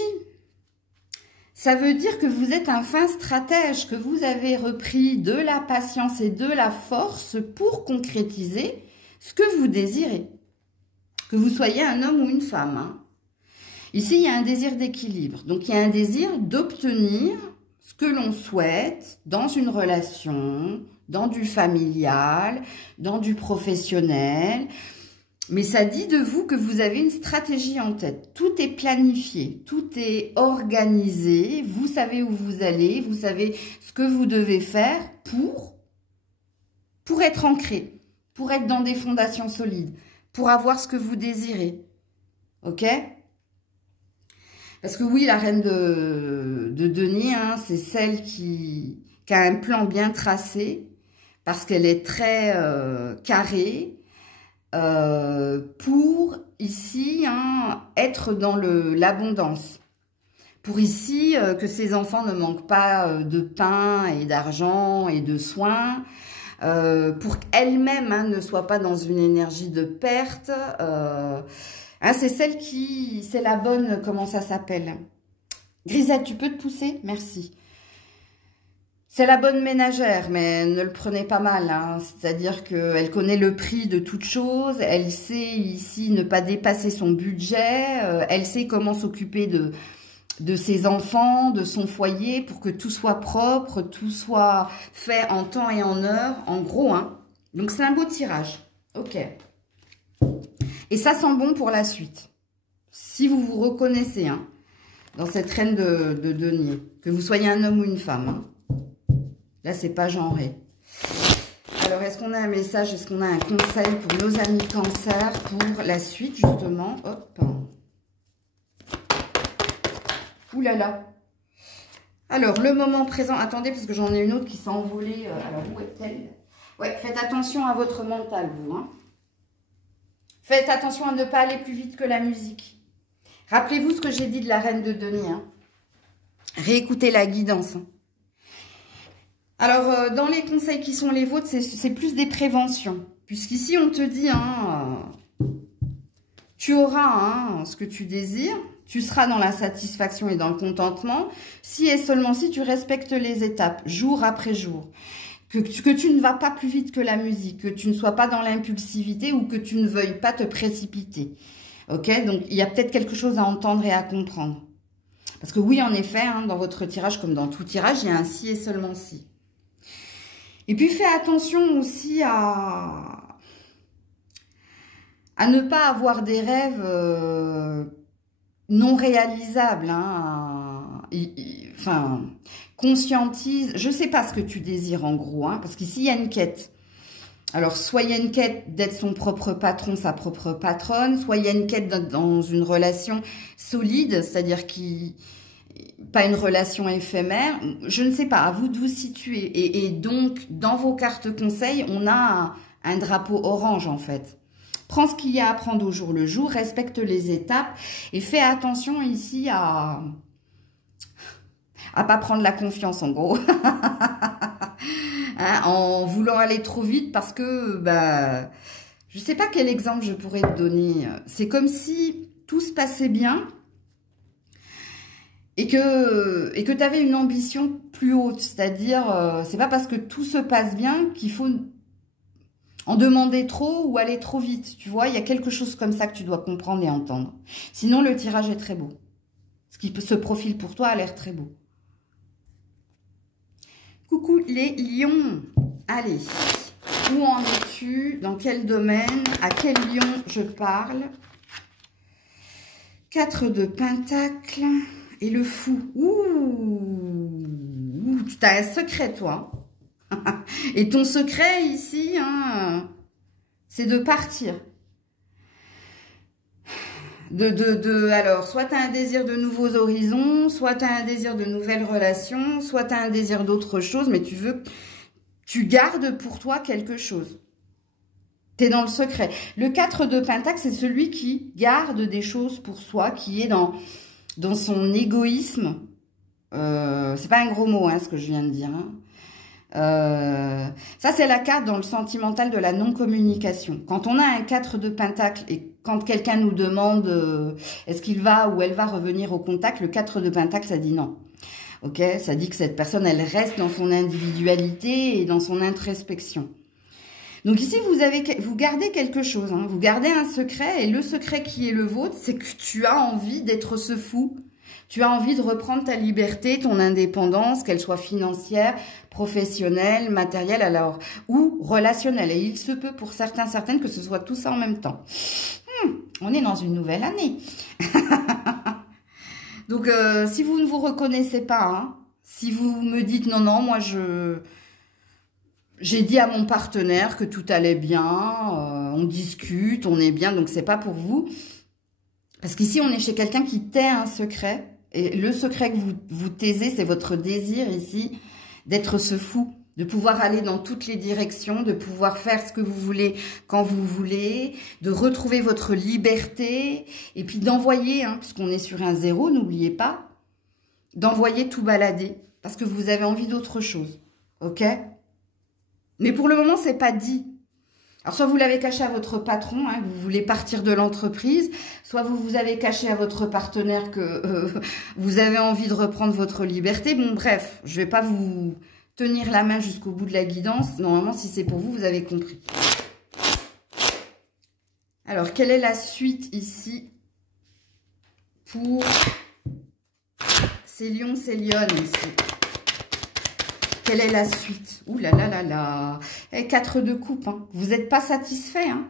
Ça veut dire que vous êtes un fin stratège, que vous avez repris de la patience et de la force pour concrétiser ce que vous désirez. Que vous soyez un homme ou une femme. Hein. Ici, il y a un désir d'équilibre. Donc, il y a un désir d'obtenir ce que l'on souhaite dans une relation, dans du familial, dans du professionnel. Mais ça dit de vous que vous avez une stratégie en tête. Tout est planifié, tout est organisé. Vous savez où vous allez, vous savez ce que vous devez faire pour être ancré, pour être dans des fondations solides, pour avoir ce que vous désirez. Ok? Parce que oui, la reine de denier, hein, c'est celle qui a un plan bien tracé, parce qu'elle est très carrée, pour ici hein, être dans l'abondance. Pour ici, que ses enfants ne manquent pas de pain et d'argent et de soins, pour qu'elle-même hein, ne soit pas dans une énergie de perte. Hein, c'est celle qui, c'est la bonne, comment ça s'appelle? Grisette, tu peux te pousser? Merci. C'est la bonne ménagère, mais ne le prenez pas mal. Hein. C'est-à-dire qu'elle connaît le prix de toute chose. Elle sait ici ne pas dépasser son budget. Elle sait comment s'occuper de ses enfants, de son foyer, pour que tout soit propre, tout soit fait en temps et en heure. En gros, hein. Donc c'est un beau tirage. Ok. Et ça sent bon pour la suite. Si vous vous reconnaissez hein, dans cette reine de denier, que vous soyez un homme ou une femme. Hein. Là, c'est pas genré. Alors, est-ce qu'on a un message? Est-ce qu'on a un conseil pour nos amis Cancer pour la suite, justement? Hop. Ouh là là. Alors, le moment présent. Attendez, parce que j'en ai une autre qui s'est envolée. Alors, où est-elle? Ouais, faites attention à votre mental, vous. Hein. Faites attention à ne pas aller plus vite que la musique. Rappelez-vous ce que j'ai dit de la reine de denier. Hein. Réécoutez la guidance. Hein. Alors, dans les conseils qui sont les vôtres, c'est plus des préventions. Puisqu'ici, on te dit, hein, tu auras hein, ce que tu désires, tu seras dans la satisfaction et dans le contentement, si et seulement si tu respectes les étapes, jour après jour. Que tu ne vas pas plus vite que la musique, que tu ne sois pas dans l'impulsivité ou que tu ne veuilles pas te précipiter. Ok? Donc, il y a peut-être quelque chose à entendre et à comprendre. Parce que oui, en effet, hein, dans votre tirage, comme dans tout tirage, il y a un si et seulement si. Et puis, fais attention aussi à ne pas avoir des rêves non réalisables. Hein, enfin, conscientise. Je ne sais pas ce que tu désires en gros, hein, parce qu'ici, il y a une quête. Alors, soit il y a une quête d'être son propre patron, sa propre patronne, soit il y a une quête dans une relation solide, c'est-à-dire pas une relation éphémère, je ne sais pas, à vous de vous situer. Et donc, dans vos cartes conseils, on a un drapeau orange en fait. Prends ce qu'il y a à prendre au jour le jour, respecte les étapes et fais attention ici à pas prendre la confiance en gros. Hein, en voulant aller trop vite parce que, bah, je ne sais pas quel exemple je pourrais te donner. C'est comme si tout se passait bien et que tu avais une ambition plus haute. C'est-à-dire, c'est pas parce que tout se passe bien qu'il faut en demander trop ou aller trop vite. Tu vois, il y a quelque chose comme ça que tu dois comprendre et entendre. Sinon, le tirage est très beau. Ce qui se profile pour toi a l'air très beau. Coucou les lions. Allez, où en es-tu? Dans quel domaine? À quel lion je parle? 4 de pentacles et le fou. Ouh, tu as un secret, toi. Et ton secret ici, hein, c'est de partir. Alors, soit tu as un désir de nouveaux horizons, soit tu as un désir de nouvelles relations, soit tu as un désir d'autre chose, mais tu gardes pour toi quelque chose. Tu es dans le secret. Le 4 de Pentacle, c'est celui qui garde des choses pour soi, qui est dans son égoïsme, C'est pas un gros mot, hein, ce que je viens de dire. Hein. Ça, c'est la carte dans le sentimental de la non-communication. Quand on a un 4 de pentacle et quand quelqu'un nous demande est-ce qu'il va ou elle va revenir au contact, le 4 de pentacle, ça dit non. Ok, ça dit que cette personne, elle reste dans son individualité et dans son introspection. Donc ici, vous gardez quelque chose, hein, vous gardez un secret et le secret qui est le vôtre, c'est que tu as envie d'être ce fou. Tu as envie de reprendre ta liberté, ton indépendance, qu'elle soit financière, professionnelle, matérielle, alors ou relationnelle. Et il se peut pour certains, certaines que ce soit tout ça en même temps. On est dans une nouvelle année. Donc, si vous ne vous reconnaissez pas, hein, si vous me dites non, non, moi j'ai dit à mon partenaire que tout allait bien, on discute, on est bien, donc c'est pas pour vous. Parce qu'ici, on est chez quelqu'un qui tait un secret. Et le secret que vous taisez, c'est votre désir ici d'être ce fou, de pouvoir aller dans toutes les directions, de pouvoir faire ce que vous voulez quand vous voulez, de retrouver votre liberté et puis d'envoyer, hein, puisqu'on est sur un 0, n'oubliez pas, d'envoyer tout balader parce que vous avez envie d'autre chose. Ok? Mais pour le moment, c'est pas dit. Alors, soit vous l'avez caché à votre patron, hein, vous voulez partir de l'entreprise, soit vous avez caché à votre partenaire que vous avez envie de reprendre votre liberté. Bon, bref, je ne vais pas vous tenir la main jusqu'au bout de la guidance. Normalement, si c'est pour vous, vous avez compris. Alors, quelle est la suite ici pour ces lions, ces lionnes ici? Quelle est la suite? Ouh là là là là. Et 4 de coupe. Hein. Vous n'êtes pas satisfait. Hein.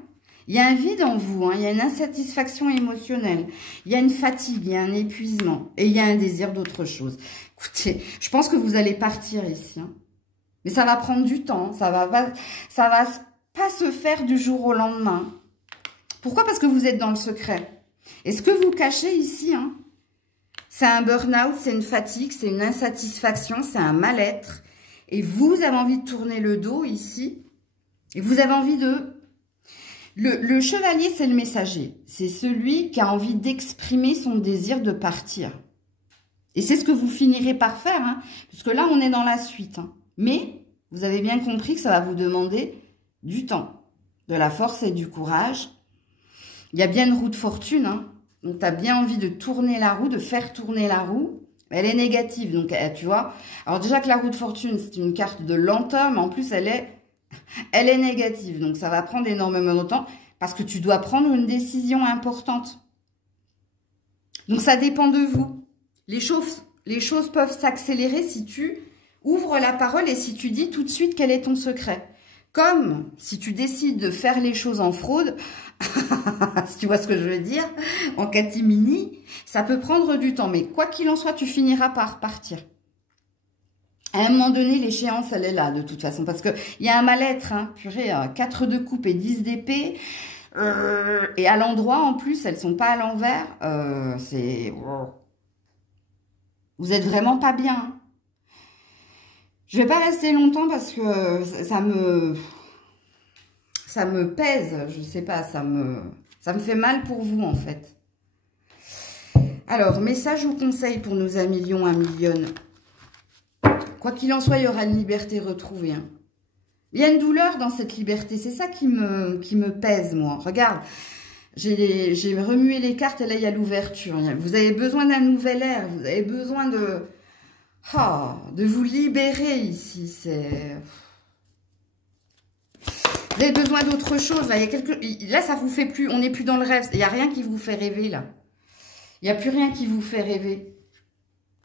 Il y a un vide en vous. Hein. Il y a une insatisfaction émotionnelle. Il y a une fatigue. Il y a un épuisement. Et il y a un désir d'autre chose. Écoutez, je pense que vous allez partir ici. Hein. Mais ça va prendre du temps. Ça va pas se faire du jour au lendemain. Pourquoi? Parce que vous êtes dans le secret. Et ce que vous cachez ici, hein, c'est un burn-out, c'est une fatigue, c'est une insatisfaction, c'est un mal-être. Et vous avez envie de tourner le dos ici. Et vous avez envie de... Le chevalier, c'est le messager. C'est celui qui a envie d'exprimer son désir de partir. Et c'est ce que vous finirez par faire. Hein, puisque là, on est dans la suite. Hein. Mais vous avez bien compris que ça va vous demander du temps, de la force et du courage. Il y a bien une roue de fortune. Hein, donc, tu as bien envie de tourner la roue, de faire tourner la roue. Elle est négative, donc tu vois. Alors déjà que la roue de fortune, c'est une carte de lenteur, mais en plus, elle est négative. Donc ça va prendre énormément de temps parce que tu dois prendre une décision importante. Donc ça dépend de vous. Les choses peuvent s'accélérer si tu ouvres la parole et si tu dis tout de suite quel est ton secret. Comme si tu décides de faire les choses en fraude, si tu vois ce que je veux dire, en catimini, ça peut prendre du temps. Mais quoi qu'il en soit, tu finiras par partir. À un moment donné, l'échéance, elle est là, de toute façon. Parce qu'il y a un mal-être, hein, purée, 4 de coupe et 10 d'épée. Et à l'endroit, en plus, elles ne sont pas à l'envers. Vous êtes vraiment pas bien. Hein. Je vais pas rester longtemps parce que ça me pèse, je sais pas, ça me fait mal pour vous en fait. Alors, message ou conseil pour nos amis lions, un million. Quoi qu'il en soit, il y aura une liberté retrouvée. Hein. Il y a une douleur dans cette liberté, c'est ça qui me pèse moi. Regarde, j'ai remué les cartes et là il y a l'ouverture. Vous avez besoin d'un nouvel air, vous avez besoin de vous libérer ici. Vous avez besoin d'autre chose. Là, là, ça vous fait plus. On n'est plus dans le rêve. Il n'y a rien qui vous fait rêver là. Il n'y a plus rien qui vous fait rêver.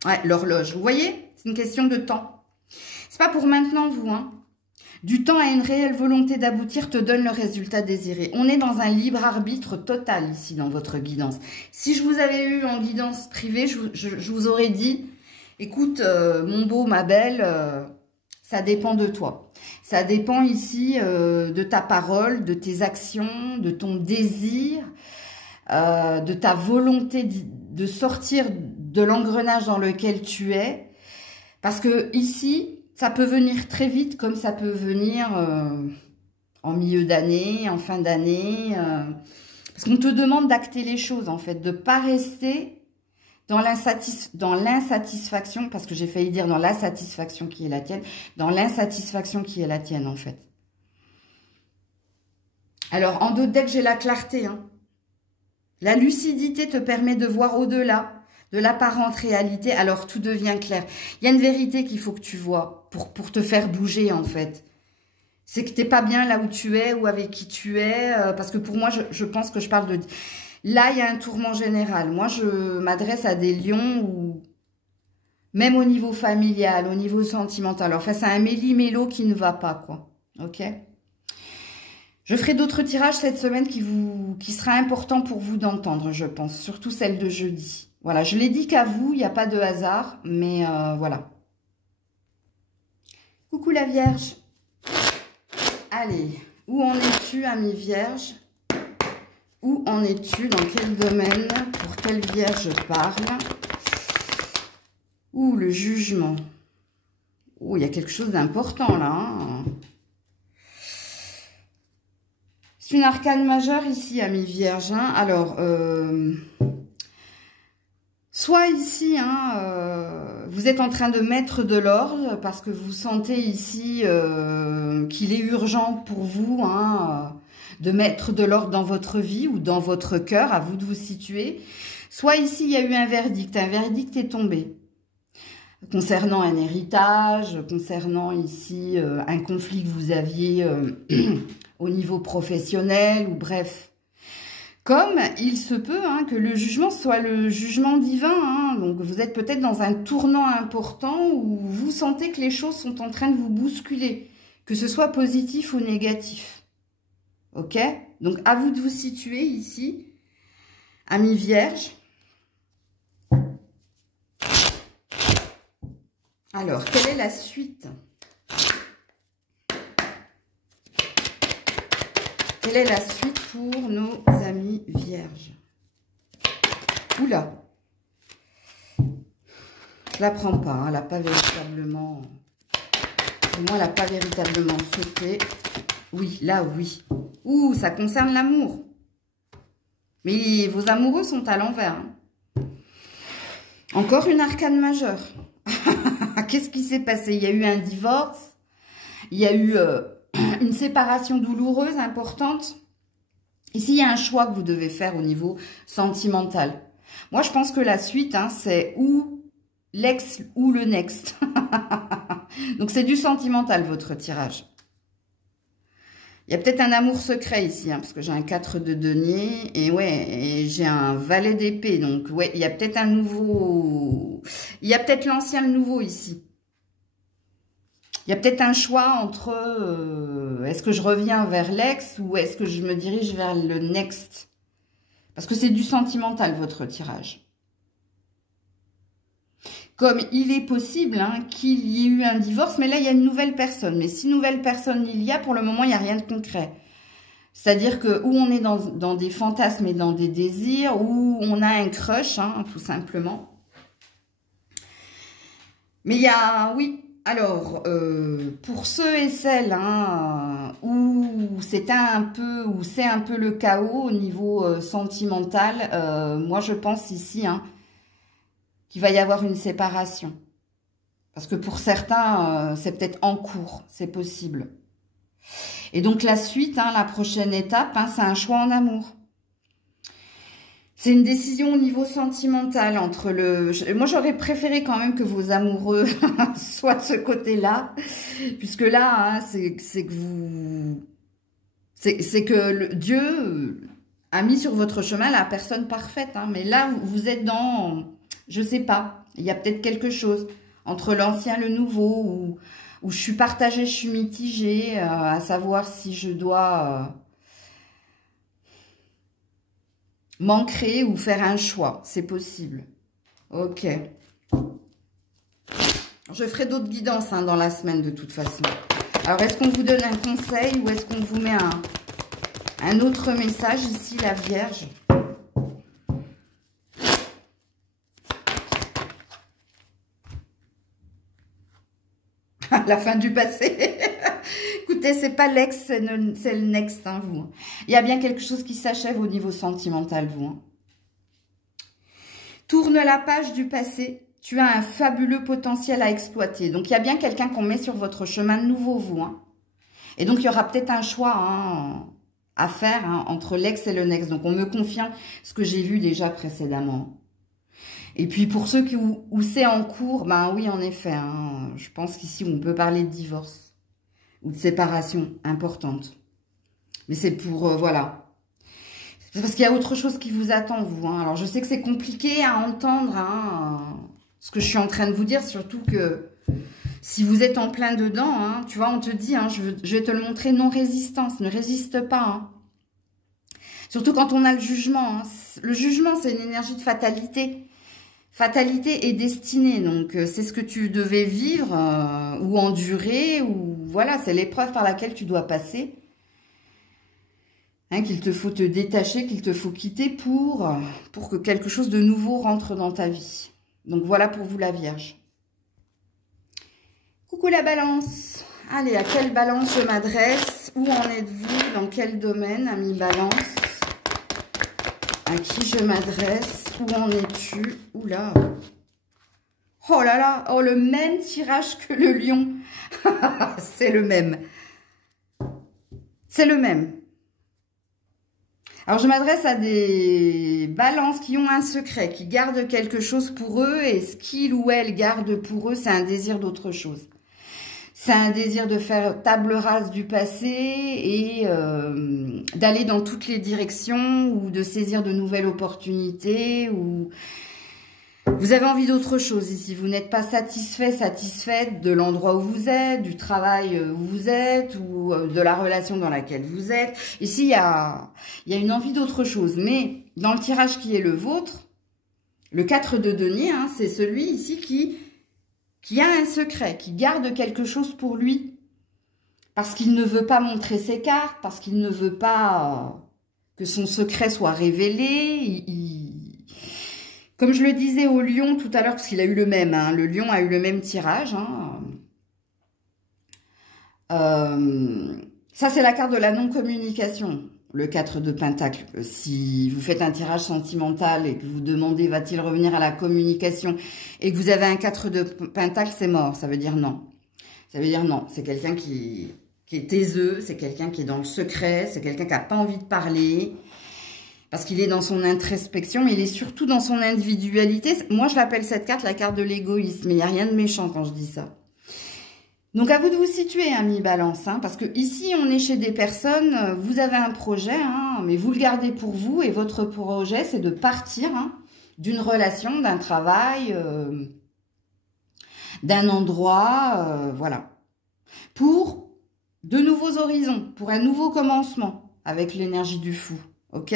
Ouais, l'horloge. Vous voyez? C'est une question de temps. C'est pas pour maintenant, vous. Hein. Du temps à une réelle volonté d'aboutir te donne le résultat désiré. On est dans un libre arbitre total ici dans votre guidance. Si je vous avais eu en guidance privée, je vous aurais dit, écoute, mon beau, ma belle, ça dépend de toi. Ça dépend ici de ta parole, de tes actions, de ton désir, de ta volonté de sortir de l'engrenage dans lequel tu es. Parce que ici, ça peut venir très vite comme ça peut venir en milieu d'année, en fin d'année. Parce qu'on te demande d'acter les choses en fait, de ne pas rester dans l'insatisfaction, parce que j'ai failli dire dans la satisfaction qui est la tienne, dans l'insatisfaction qui est la tienne, en fait. Alors, en d'autres decks, j'ai la clarté. Hein. La lucidité te permet de voir au-delà de l'apparente réalité, alors tout devient clair. Il y a une vérité qu'il faut que tu vois pour te faire bouger, en fait. C'est que tu n'es pas bien là où tu es ou avec qui tu es, parce que pour moi, je pense que je parle de... Là, il y a un tourment général. Moi, je m'adresse à des lions où, même au niveau familial, au niveau sentimental, enfin, c'est un méli-mélo qui ne va pas, quoi. Ok ? Je ferai d'autres tirages cette semaine qui sera important pour vous d'entendre, je pense. Surtout celle de jeudi. Voilà, je l'ai dit qu'à vous, il n'y a pas de hasard, mais voilà. Coucou la Vierge. Allez, où en es-tu, ami Vierge ? Où en es-tu? Dans quel domaine? Pour quelle Vierge je parle? Ouh, le jugement. Oh, il y a quelque chose d'important là. Hein. C'est une arcane majeure ici, ami Vierge. Hein. Alors, soit ici, hein, vous êtes en train de mettre de l'ordre parce que vous sentez ici qu'il est urgent pour vous, hein, de mettre de l'ordre dans votre vie ou dans votre cœur, à vous de vous situer. Soit ici, il y a eu un verdict est tombé. Concernant un héritage, concernant ici un conflit que vous aviez au niveau professionnel, ou bref. Comme il se peut hein, que le jugement soit le jugement divin, hein, donc vous êtes peut-être dans un tournant important où vous sentez que les choses sont en train de vous bousculer, que ce soit positif ou négatif. Ok? Donc, à vous de vous situer ici, ami Vierge. Alors, quelle est la suite? Quelle est la suite pour nos amis Vierges? Oula! Je la prends pas, hein, elle n'a pas véritablement... Pour moi, elle n'a pas véritablement sauté. Oui, là, oui. Ouh, ça concerne l'amour. Mais vos amoureux sont à l'envers. Hein. Encore une arcane majeure. Qu'est-ce qui s'est passé? Il y a eu un divorce. Il y a eu une séparation douloureuse, importante. Ici, il y a un choix que vous devez faire au niveau sentimental. Moi, je pense que la suite, hein, c'est ou l'ex ou le next. Donc, c'est du sentimental, votre tirage. Il y a peut-être un amour secret ici, hein, parce que j'ai un 4 de denier, et ouais, et j'ai un valet d'épée, donc ouais, il y a peut-être un nouveau... Il y a peut-être l'ancien, le nouveau ici. Il y a peut-être un choix entre, est-ce que je reviens vers l'ex, ou est-ce que je me dirige vers le next? Parce que c'est du sentimental, votre tirage. Comme il est possible hein, qu'il y ait eu un divorce, mais là, il y a une nouvelle personne. Mais si nouvelle personne il y a, pour le moment, il n'y a rien de concret. C'est-à-dire que où on est dans des fantasmes et dans des désirs, où on a un crush, hein, tout simplement. Mais il y a, oui, alors, pour ceux et celles hein, où c'est un peu le chaos au niveau sentimental, moi, je pense ici... Hein, qu'il va y avoir une séparation. Parce que pour certains, c'est peut-être en cours, c'est possible. Et donc la suite, hein, la prochaine étape, hein, c'est un choix en amour. C'est une décision au niveau sentimental entre le... Moi, j'aurais préféré quand même que vos amoureux soient de ce côté-là. Puisque là, hein, c'est que vous... C'est que Dieu a mis sur votre chemin la personne parfaite. Hein, mais là, vous êtes dans... Je sais pas, il y a peut-être quelque chose entre l'ancien et le nouveau, où je suis partagée, je suis mitigée, à savoir si je dois m'ancrer ou faire un choix. C'est possible. Ok. Je ferai d'autres guidances hein, dans la semaine de toute façon. Alors, est-ce qu'on vous donne un conseil ou est-ce qu'on vous met un autre message ici, la Vierge ? La fin du passé. Écoutez, c'est pas l'ex, c'est le next, hein, vous. Il y a bien quelque chose qui s'achève au niveau sentimental, vous. Hein. Tourne la page du passé. Tu as un fabuleux potentiel à exploiter. Donc, il y a bien quelqu'un qu'on met sur votre chemin de nouveau, vous. Hein. Et donc, il y aura peut-être un choix à faire entre l'ex et le next. Donc, on me confirme ce que j'ai vu déjà précédemment. Et puis, pour ceux où c'est en cours, ben oui, en effet. Je pense qu'ici, on peut parler de divorce ou de séparation importante. Mais c'est pour, voilà. C'est parce qu'il y a autre chose qui vous attend, vous. Alors, je sais que c'est compliqué à entendre, ce que je suis en train de vous dire, surtout que si vous êtes en plein dedans, tu vois, on te dit, je vais te le montrer, non-résistance, ne résiste pas. Surtout quand on a le jugement. Le jugement, c'est une énergie de fatalité. Fatalité et destinée, donc c'est ce que tu devais vivre ou endurer, ou voilà, c'est l'épreuve par laquelle tu dois passer. Qu'il te faut te détacher, qu'il te faut quitter pour que quelque chose de nouveau rentre dans ta vie. Donc voilà pour vous la Vierge. Coucou la Balance. Allez, à quelle Balance je m'adresse? Où en êtes-vous? Dans quel domaine, ami Balance? À qui je m'adresse? Où en es-tu? Oula. Oh là là. Oh, le même tirage que le lion. C'est le même. C'est le même. Alors, je m'adresse à des balances qui ont un secret, qui gardent quelque chose pour eux. Et ce qu'ils ou elles gardent pour eux, c'est un désir d'autre chose. C'est un désir de faire table rase du passé et d'aller dans toutes les directions ou de saisir de nouvelles opportunités. Ou vous avez envie d'autre chose ici. Vous n'êtes pas satisfait, satisfaite de l'endroit où vous êtes, du travail où vous êtes ou de la relation dans laquelle vous êtes. Ici, il y a une envie d'autre chose. Mais dans le tirage qui est le vôtre, le 4 de denier, c'est celui ici qui a un secret, qui garde quelque chose pour lui, parce qu'il ne veut pas montrer ses cartes, parce qu'il ne veut pas que son secret soit révélé. Comme je le disais au lion tout à l'heure, parce qu'il a eu le même, le lion a eu le même tirage. Ça, c'est la carte de la non-communication, le 4 de Pentacle. Si vous faites un tirage sentimental et que vous demandez va-t-il revenir à la communication et que vous avez un 4 de Pentacle, c'est mort. Ça veut dire non. Ça veut dire non. C'est quelqu'un qui est taiseux, c'est quelqu'un qui est dans le secret, c'est quelqu'un qui n'a pas envie de parler parce qu'il est dans son introspection, mais il est surtout dans son individualité. Moi, je l'appelle cette carte la carte de l'égoïsme, mais il n'y a rien de méchant quand je dis ça. Donc, à vous de vous situer, ami Balance, parce que ici, on est chez des personnes, vous avez un projet, mais vous le gardez pour vous, et votre projet, c'est de partir d'une relation, d'un travail, d'un endroit, voilà, pour de nouveaux horizons, pour un nouveau commencement, avec l'énergie du fou, ok?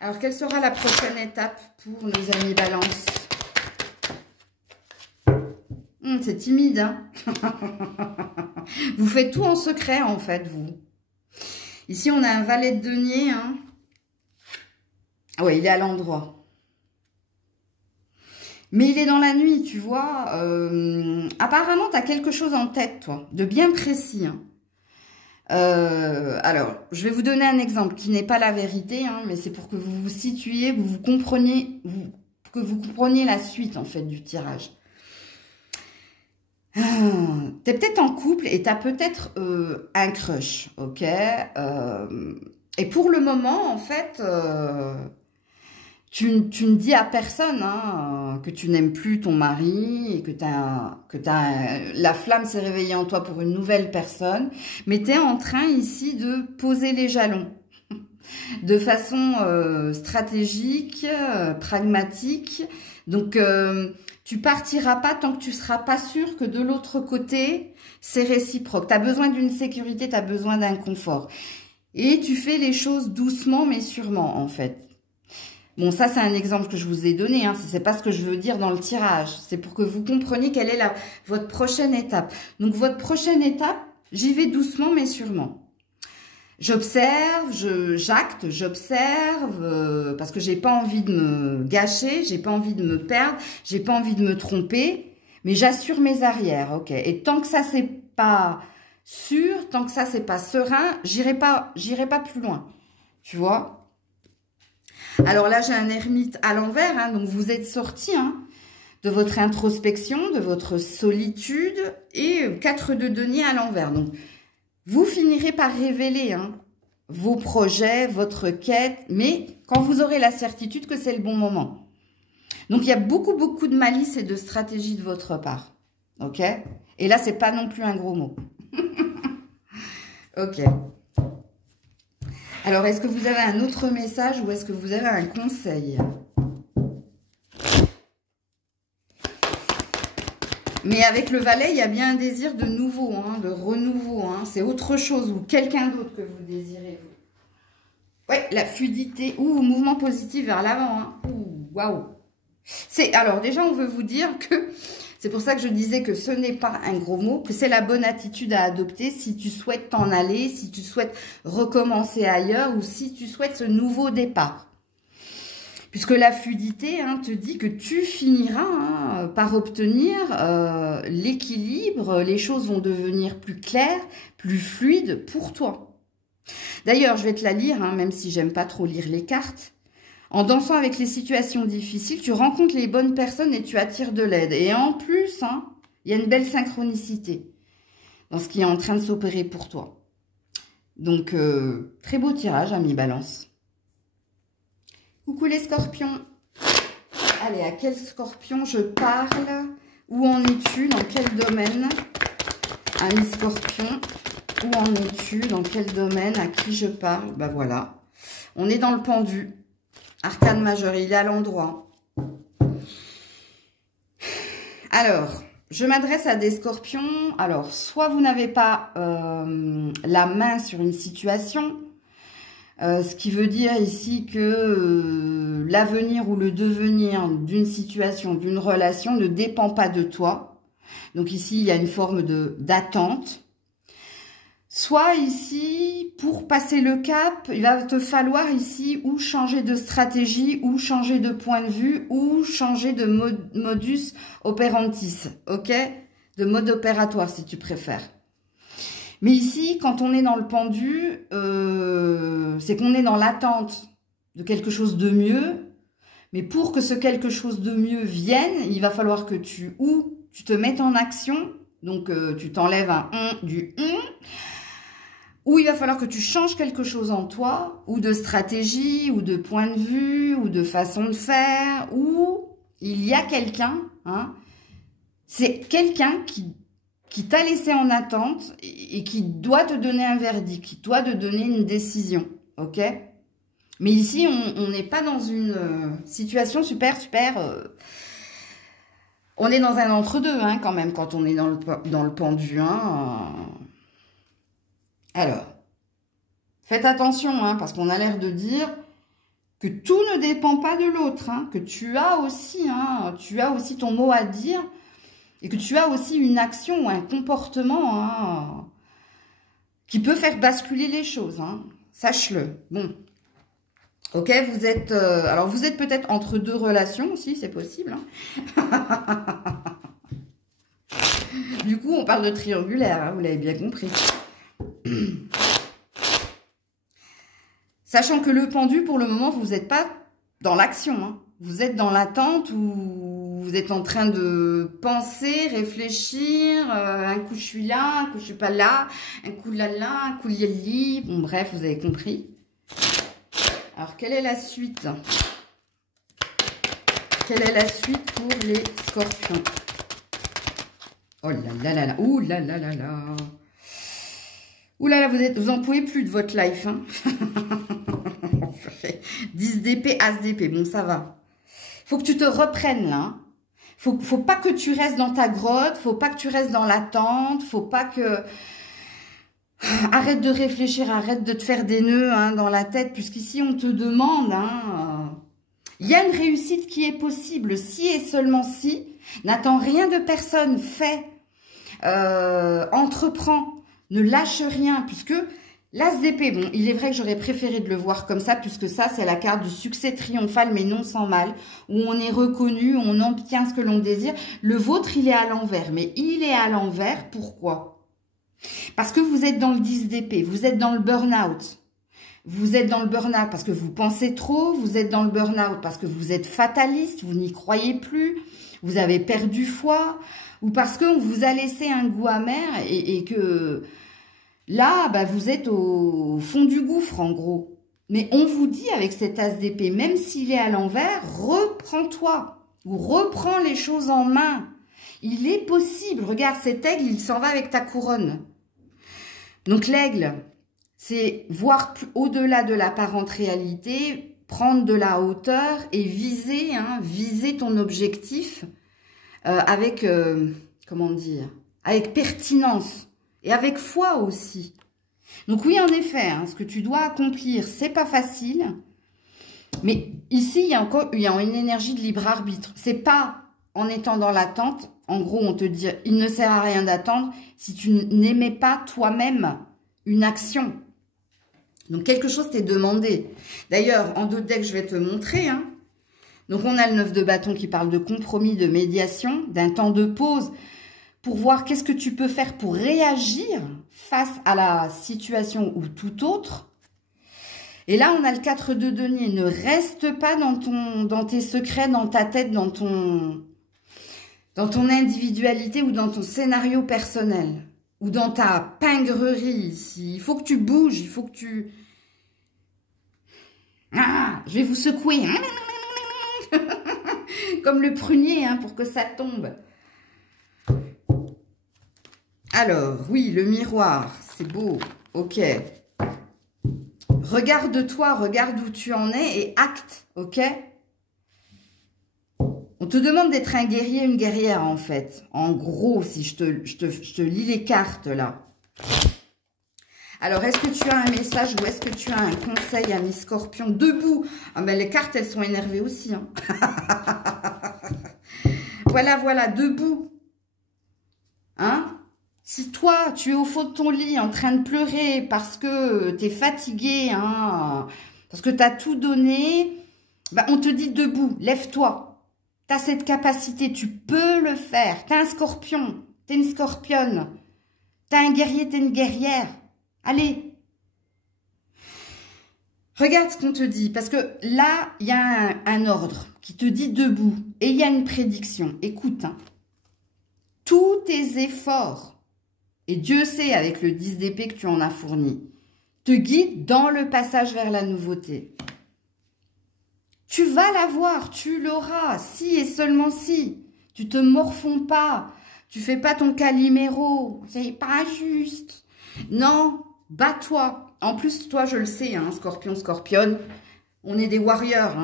Alors, quelle sera la prochaine étape pour nos amis Balance? C'est timide, Vous faites tout en secret, en fait, vous. Ici, on a un valet de denier, Ah ouais, il est à l'endroit. Mais il est dans la nuit, tu vois. Apparemment, tu as quelque chose en tête, toi, de bien précis. Alors, je vais vous donner un exemple qui n'est pas la vérité, mais c'est pour que vous vous situiez, que vous compreniez la suite, en fait, du tirage. T'es peut-être en couple et t'as peut-être un crush, ok? Et pour le moment, en fait, tu ne dis à personne que tu n'aimes plus ton mari et que la flamme s'est réveillée en toi pour une nouvelle personne, mais tu es en train ici de poser les jalons de façon stratégique, pragmatique. Donc, tu partiras pas tant que tu seras pas sûr que de l'autre côté, c'est réciproque. Tu as besoin d'une sécurité, tu as besoin d'un confort. Et tu fais les choses doucement mais sûrement, en fait. Bon, ça, c'est un exemple que je vous ai donné. C'est pas ce que je veux dire dans le tirage. C'est pour que vous compreniez quelle est votre prochaine étape. Donc, votre prochaine étape, j'y vais doucement mais sûrement. J'observe, j'acte, j'observe, parce que j'ai pas envie de me gâcher, j'ai pas envie de me perdre, j'ai pas envie de me tromper, mais j'assure mes arrières, ok. Et tant que ça c'est pas sûr, tant que ça c'est pas serein, j'irai pas plus loin, tu vois. Alors là, j'ai un ermite à l'envers, hein, donc vous êtes sorti de votre introspection, de votre solitude, et 4 de denier à l'envers. Donc, vous finirez par révéler vos projets, votre quête, mais quand vous aurez la certitude que c'est le bon moment. Donc, il y a beaucoup, beaucoup de malice et de stratégie de votre part. Ok? Et là, c'est pas non plus un gros mot. Ok. Alors, est-ce que vous avez un autre message ou est-ce que vous avez un conseil? Mais avec le valet, il y a bien un désir de nouveau, de renouveau. C'est autre chose ou quelqu'un d'autre que vous désirez. Ouais, la fluidité ou mouvement positif vers l'avant. Waouh. Alors déjà, on veut vous dire que c'est pour ça que je disais que ce n'est pas un gros mot, que c'est la bonne attitude à adopter si tu souhaites t'en aller, si tu souhaites recommencer ailleurs ou si tu souhaites ce nouveau départ. Puisque la fluidité te dit que tu finiras par obtenir l'équilibre, les choses vont devenir plus claires, plus fluides pour toi. D'ailleurs, je vais te la lire, même si j'aime pas trop lire les cartes. En dansant avec les situations difficiles, tu rencontres les bonnes personnes et tu attires de l'aide. Et en plus, il y a une belle synchronicité dans ce qui est en train de s'opérer pour toi. Donc, très beau tirage, ami Balance. Coucou les scorpions. Allez, à quel scorpion je parle? Où en es-tu? Dans quel domaine? Ami scorpion, où en es-tu? Dans quel domaine? À qui je parle? Ben voilà. On est dans le pendu. Arcane majeur, il est à l'endroit. Alors, je m'adresse à des scorpions. Alors, soit vous n'avez pas la main sur une situation, ce qui veut dire ici que l'avenir ou le devenir d'une situation, d'une relation ne dépend pas de toi. Donc ici, il y a une forme d'attente. Soit ici, pour passer le cap, il va te falloir ici ou changer de stratégie, ou changer de point de vue, ou changer de modus operandi, ok? De mode opératoire, si tu préfères. Mais ici, quand on est dans le pendu, c'est qu'on est dans l'attente de quelque chose de mieux. Mais pour que ce quelque chose de mieux vienne, il va falloir que tu te mettes en action. Donc, tu t'enlèves un « du « ou il va falloir que tu changes quelque chose en toi, ou de stratégie, ou de point de vue, ou de façon de faire, ou il y a quelqu'un, c'est quelqu'un qui t'a laissé en attente et qui doit te donner un verdict, qui doit te donner une décision, ok? Mais ici, on n'est pas dans une situation super... on est dans un entre-deux, quand même, quand on est dans le pendu, Alors, faites attention, parce qu'on a l'air de dire que tout ne dépend pas de l'autre, que tu as aussi ton mot à dire, et que tu as aussi une action ou un comportement qui peut faire basculer les choses. Sache-le. Bon. Ok, vous êtes... alors, vous êtes peut-être entre deux relations aussi, c'est possible. Du coup, on parle de triangulaire, vous l'avez bien compris. Sachant que le pendu, pour le moment, vous n'êtes pas dans l'action. Vous êtes dans l'attente où vous êtes en train de penser, réfléchir. Un coup, je suis là, un coup, je suis pas là. Un coup, là, un coup, li. Bon, bref, vous avez compris. Alors, quelle est la suite? Quelle est la suite pour les scorpions? Oh là là là là. Ouh là là là là. Ouh là là, vous en pouvez plus de votre life. 10 d'épée, as d'épée. Bon, ça va. Faut que tu te reprennes là. Faut pas que tu restes dans ta grotte. Faut pas que tu restes dans l'attente. Faut pas que... Arrête de réfléchir, arrête de te faire des nœuds dans la tête. Puisqu'ici, on te demande... Il y a une réussite qui est possible. Si et seulement si. N'attends rien de personne. Fais. Entreprends. Ne lâche rien, puisque l'as d'épée, bon, il est vrai que j'aurais préféré de le voir comme ça, puisque ça, c'est la carte du succès triomphal, mais non sans mal, où on est reconnu, on obtient ce que l'on désire. Le vôtre, il est à l'envers, mais il est à l'envers, pourquoi? Parce que vous êtes dans le 10 d'épée, vous êtes dans le burn-out. Vous êtes dans le burn-out parce que vous pensez trop, vous êtes dans le burn-out parce que vous êtes fataliste, vous n'y croyez plus, vous avez perdu foi, ou parce qu'on vous a laissé un goût amer et que là, bah, vous êtes au fond du gouffre en gros. Mais on vous dit avec cet as d'épée, même s'il est à l'envers, reprends-toi ou reprends les choses en main. Il est possible, regarde cet aigle, il s'en va avec ta couronne. Donc l'aigle, c'est voir au-delà de l'apparente réalité, prendre de la hauteur et viser, viser ton objectif avec, comment dire, avec pertinence et avec foi aussi. Donc oui, en effet, ce que tu dois accomplir, c'est pas facile, mais ici, il y a une énergie de libre arbitre. C'est pas en étant dans l'attente, en gros, on te dit, il ne sert à rien d'attendre si tu n'aimais pas toi-même une action. Donc, quelque chose t'est demandé. D'ailleurs, en d'autres decks, je vais te montrer. Donc, on a le 9 de bâton qui parle de compromis, de médiation, d'un temps de pause pour voir qu'est-ce que tu peux faire pour réagir face à la situation ou tout autre. Et là, on a le 4 de denier. Ne reste pas dans tes secrets, dans ta tête, dans ton individualité ou dans ton scénario personnel. Ou dans ta pingrerie ici. Il faut que tu bouges, il faut que tu... Ah, je vais vous secouer. Comme le prunier, pour que ça tombe. Alors, oui, le miroir, c'est beau. Ok. Regarde-toi, regarde où tu en es et acte, ok? On te demande d'être un guerrier, une guerrière, en fait. En gros, si je te lis les cartes, là. Alors, est-ce que tu as un message ou est-ce que tu as un conseil à mes scorpions? Debout. Ah, ben, les cartes, elles sont énervées aussi. Voilà, voilà, debout. Si toi, tu es au fond de ton lit en train de pleurer parce que tu es fatigué, parce que tu as tout donné, ben, on te dit debout, lève-toi. Tu as cette capacité, tu peux le faire. Tu es un scorpion, tu es une scorpionne. Tu es un guerrier, tu es une guerrière. Allez. Regarde ce qu'on te dit, parce que là, il y a un ordre qui te dit debout. Et il y a une prédiction. Écoute, tous tes efforts, et Dieu sait avec le 10 d'épée que tu en as fourni, te guident dans le passage vers la nouveauté. Tu vas l'avoir, tu l'auras, si et seulement si. Tu te morfonds pas, tu fais pas ton Calimero, c'est pas juste. Non, bats-toi. En plus, toi, je le sais, scorpion, scorpionne, on est des warriors.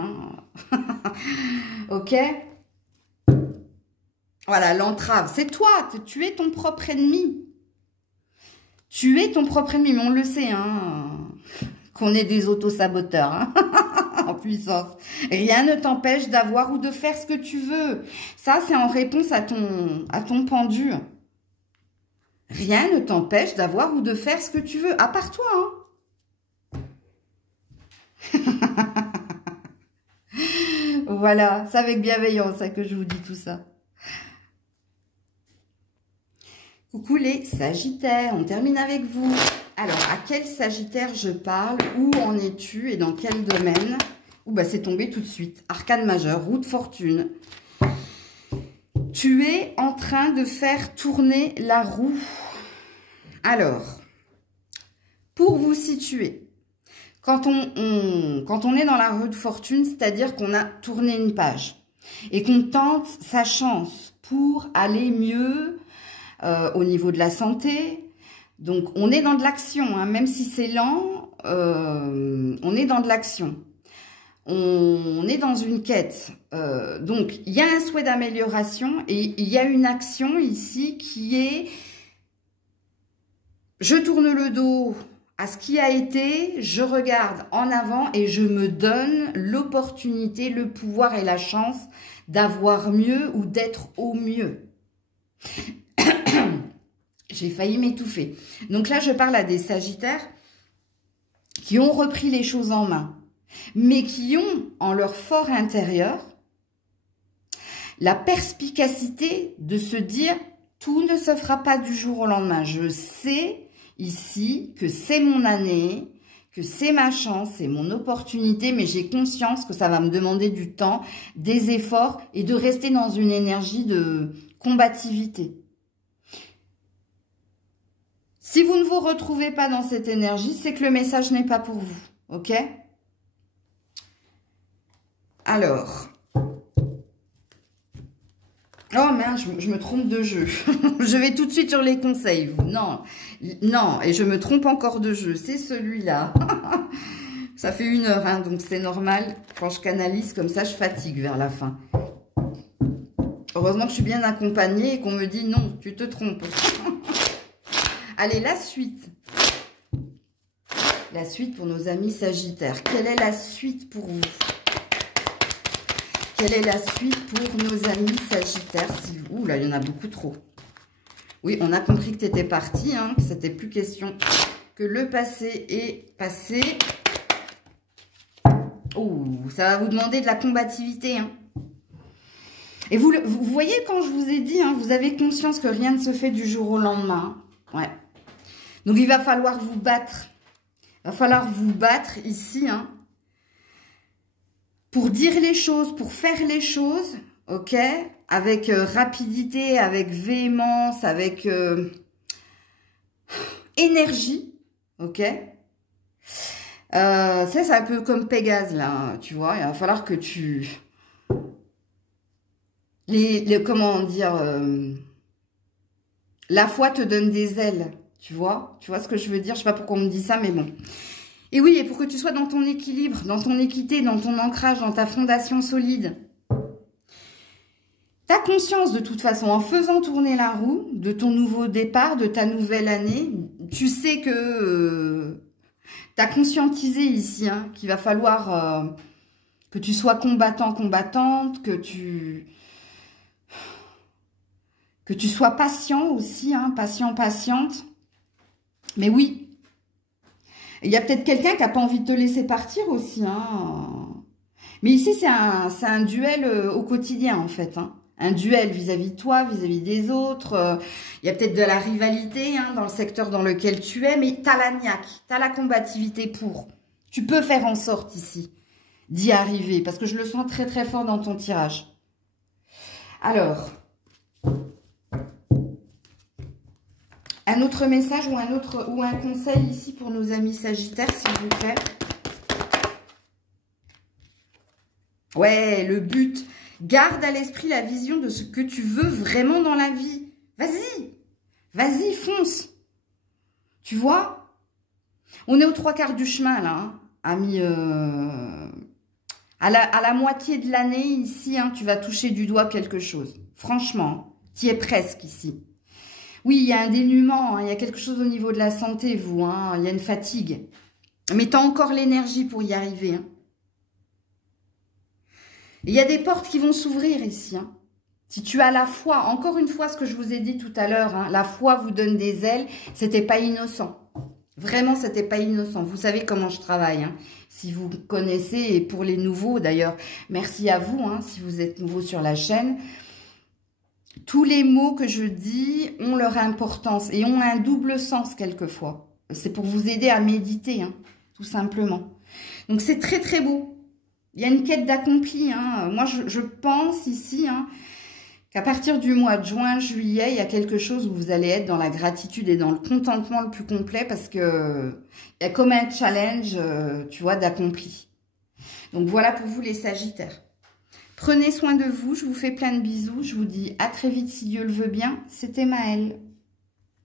Ok? Voilà, l'entrave, c'est toi, tu es ton propre ennemi. Tu es ton propre ennemi, mais on le sait, qu'on est des autosaboteurs, en puissance. Rien ne t'empêche d'avoir ou de faire ce que tu veux. Ça, c'est en réponse à ton pendu. Rien ne t'empêche d'avoir ou de faire ce que tu veux, à part toi. Voilà, c'est avec bienveillance que je vous dis tout ça. Coucou les Sagittaires, on termine avec vous. Alors, à quel Sagittaire je parle? Où en es-tu et dans quel domaine? C'est tombé tout de suite. Arcane majeur, roue de fortune. Tu es en train de faire tourner la roue. Alors, pour vous situer, quand on est dans la roue de fortune, c'est-à-dire qu'on a tourné une page et qu'on tente sa chance pour aller mieux au niveau de la santé. Donc, on est dans de l'action, même si c'est lent, on est dans de l'action. On est dans une quête. Donc, il y a un souhait d'amélioration et il y a une action ici qui est... Je tourne le dos à ce qui a été, je regarde en avant et je me donne l'opportunité, le pouvoir et la chance d'avoir mieux ou d'être au mieux. J'ai failli m'étouffer. Donc là, je parle à des Sagittaires qui ont repris les choses en main, mais qui ont en leur fort intérieur la perspicacité de se dire « tout ne se fera pas du jour au lendemain ». Je sais ici que c'est mon année, que c'est ma chance, c'est mon opportunité, mais j'ai conscience que ça va me demander du temps, des efforts et de rester dans une énergie de combativité. Si vous ne vous retrouvez pas dans cette énergie, c'est que le message n'est pas pour vous, ok? Alors, oh mince, je me trompe de jeu. Je vais tout de suite sur les conseils, vous. Non, non, et je me trompe encore de jeu. C'est celui-là. Ça fait 1 heure, hein, donc c'est normal. Quand je canalise comme ça, je fatigue vers la fin. Heureusement que je suis bien accompagnée et qu'on me dit non, tu te trompes. Allez, la suite. La suite pour nos amis Sagittaires. Quelle est la suite pour vous? Quelle est la suite pour nos amis Sagittaires? Ouh là, il y en a beaucoup trop. Oui, on a compris que tu étais parti, hein, que c'était plus question, que le passé est passé. Oh, ça va vous demander de la combativité. Hein. Et vous voyez, quand je vous ai dit, hein, vous avez conscience que rien ne se fait du jour au lendemain. Ouais. Donc, il va falloir vous battre. Il va falloir vous battre ici, hein. Pour dire les choses, pour faire les choses, ok, avec rapidité, avec véhémence, avec énergie, ok. Ça, c'est un peu comme Pégase, là, tu vois. Il va falloir que tu... comment dire... la foi te donne des ailes, tu vois. Tu vois ce que je veux dire? Je sais pas pourquoi on me dit ça, mais bon... Et oui, et pour que tu sois dans ton équilibre, dans ton équité, dans ton ancrage, dans ta fondation solide. Tu as conscience de toute façon, en faisant tourner la roue, de ton nouveau départ, de ta nouvelle année, tu sais que tu as conscientisé ici, hein, qu'il va falloir que tu sois combattant, combattante, que tu sois patient aussi, hein, patient, patiente. Mais oui, il y a peut-être quelqu'un qui n'a pas envie de te laisser partir aussi. Hein. Mais ici, c'est un duel au quotidien, en fait. Hein. Un duel vis-à-vis de toi, vis-à-vis des autres. Il y a peut-être de la rivalité hein, dans le secteur dans lequel tu es, mais tu as la niaque, tu as la combativité pour. Tu peux faire en sorte ici d'y arriver, parce que je le sens très très fort dans ton tirage. Alors... un autre message ou un conseil ici pour nos amis Sagittaires, s'il vous plaît. Ouais, le but. Garde à l'esprit la vision de ce que tu veux vraiment dans la vie. Vas-y. Vas-y, fonce. Tu vois? On est aux 3/4 du chemin, là. Hein, amis, à la moitié de l'année, ici, hein, tu vas toucher du doigt quelque chose. Franchement, tu y es presque ici. Oui, il y a un dénuement, hein, il y a quelque chose au niveau de la santé, vous, hein, il y a une fatigue. Mais tu as encore l'énergie pour y arriver. Hein. Il y a des portes qui vont s'ouvrir ici. Hein. Si tu as la foi, encore une fois, ce que je vous ai dit tout à l'heure, hein, la foi vous donne des ailes, c'était pas innocent. Vraiment, c'était pas innocent. Vous savez comment je travaille. Hein. Si vous connaissez, et pour les nouveaux d'ailleurs, merci à vous, hein, si vous êtes nouveau sur la chaîne. Tous les mots que je dis ont leur importance et ont un double sens quelquefois. C'est pour vous aider à méditer, hein, tout simplement. Donc, c'est très, très beau. Il y a une quête d'accompli. Hein. Moi, je pense ici hein, qu'à partir du mois de juin, juillet, il y a quelque chose où vous allez être dans la gratitude et dans le contentement le plus complet parce que il y a comme un challenge, tu vois, d'accompli. Donc, voilà pour vous les Sagittaires. Prenez soin de vous, je vous fais plein de bisous, je vous dis à très vite si Dieu le veut bien, c'était Maëlle.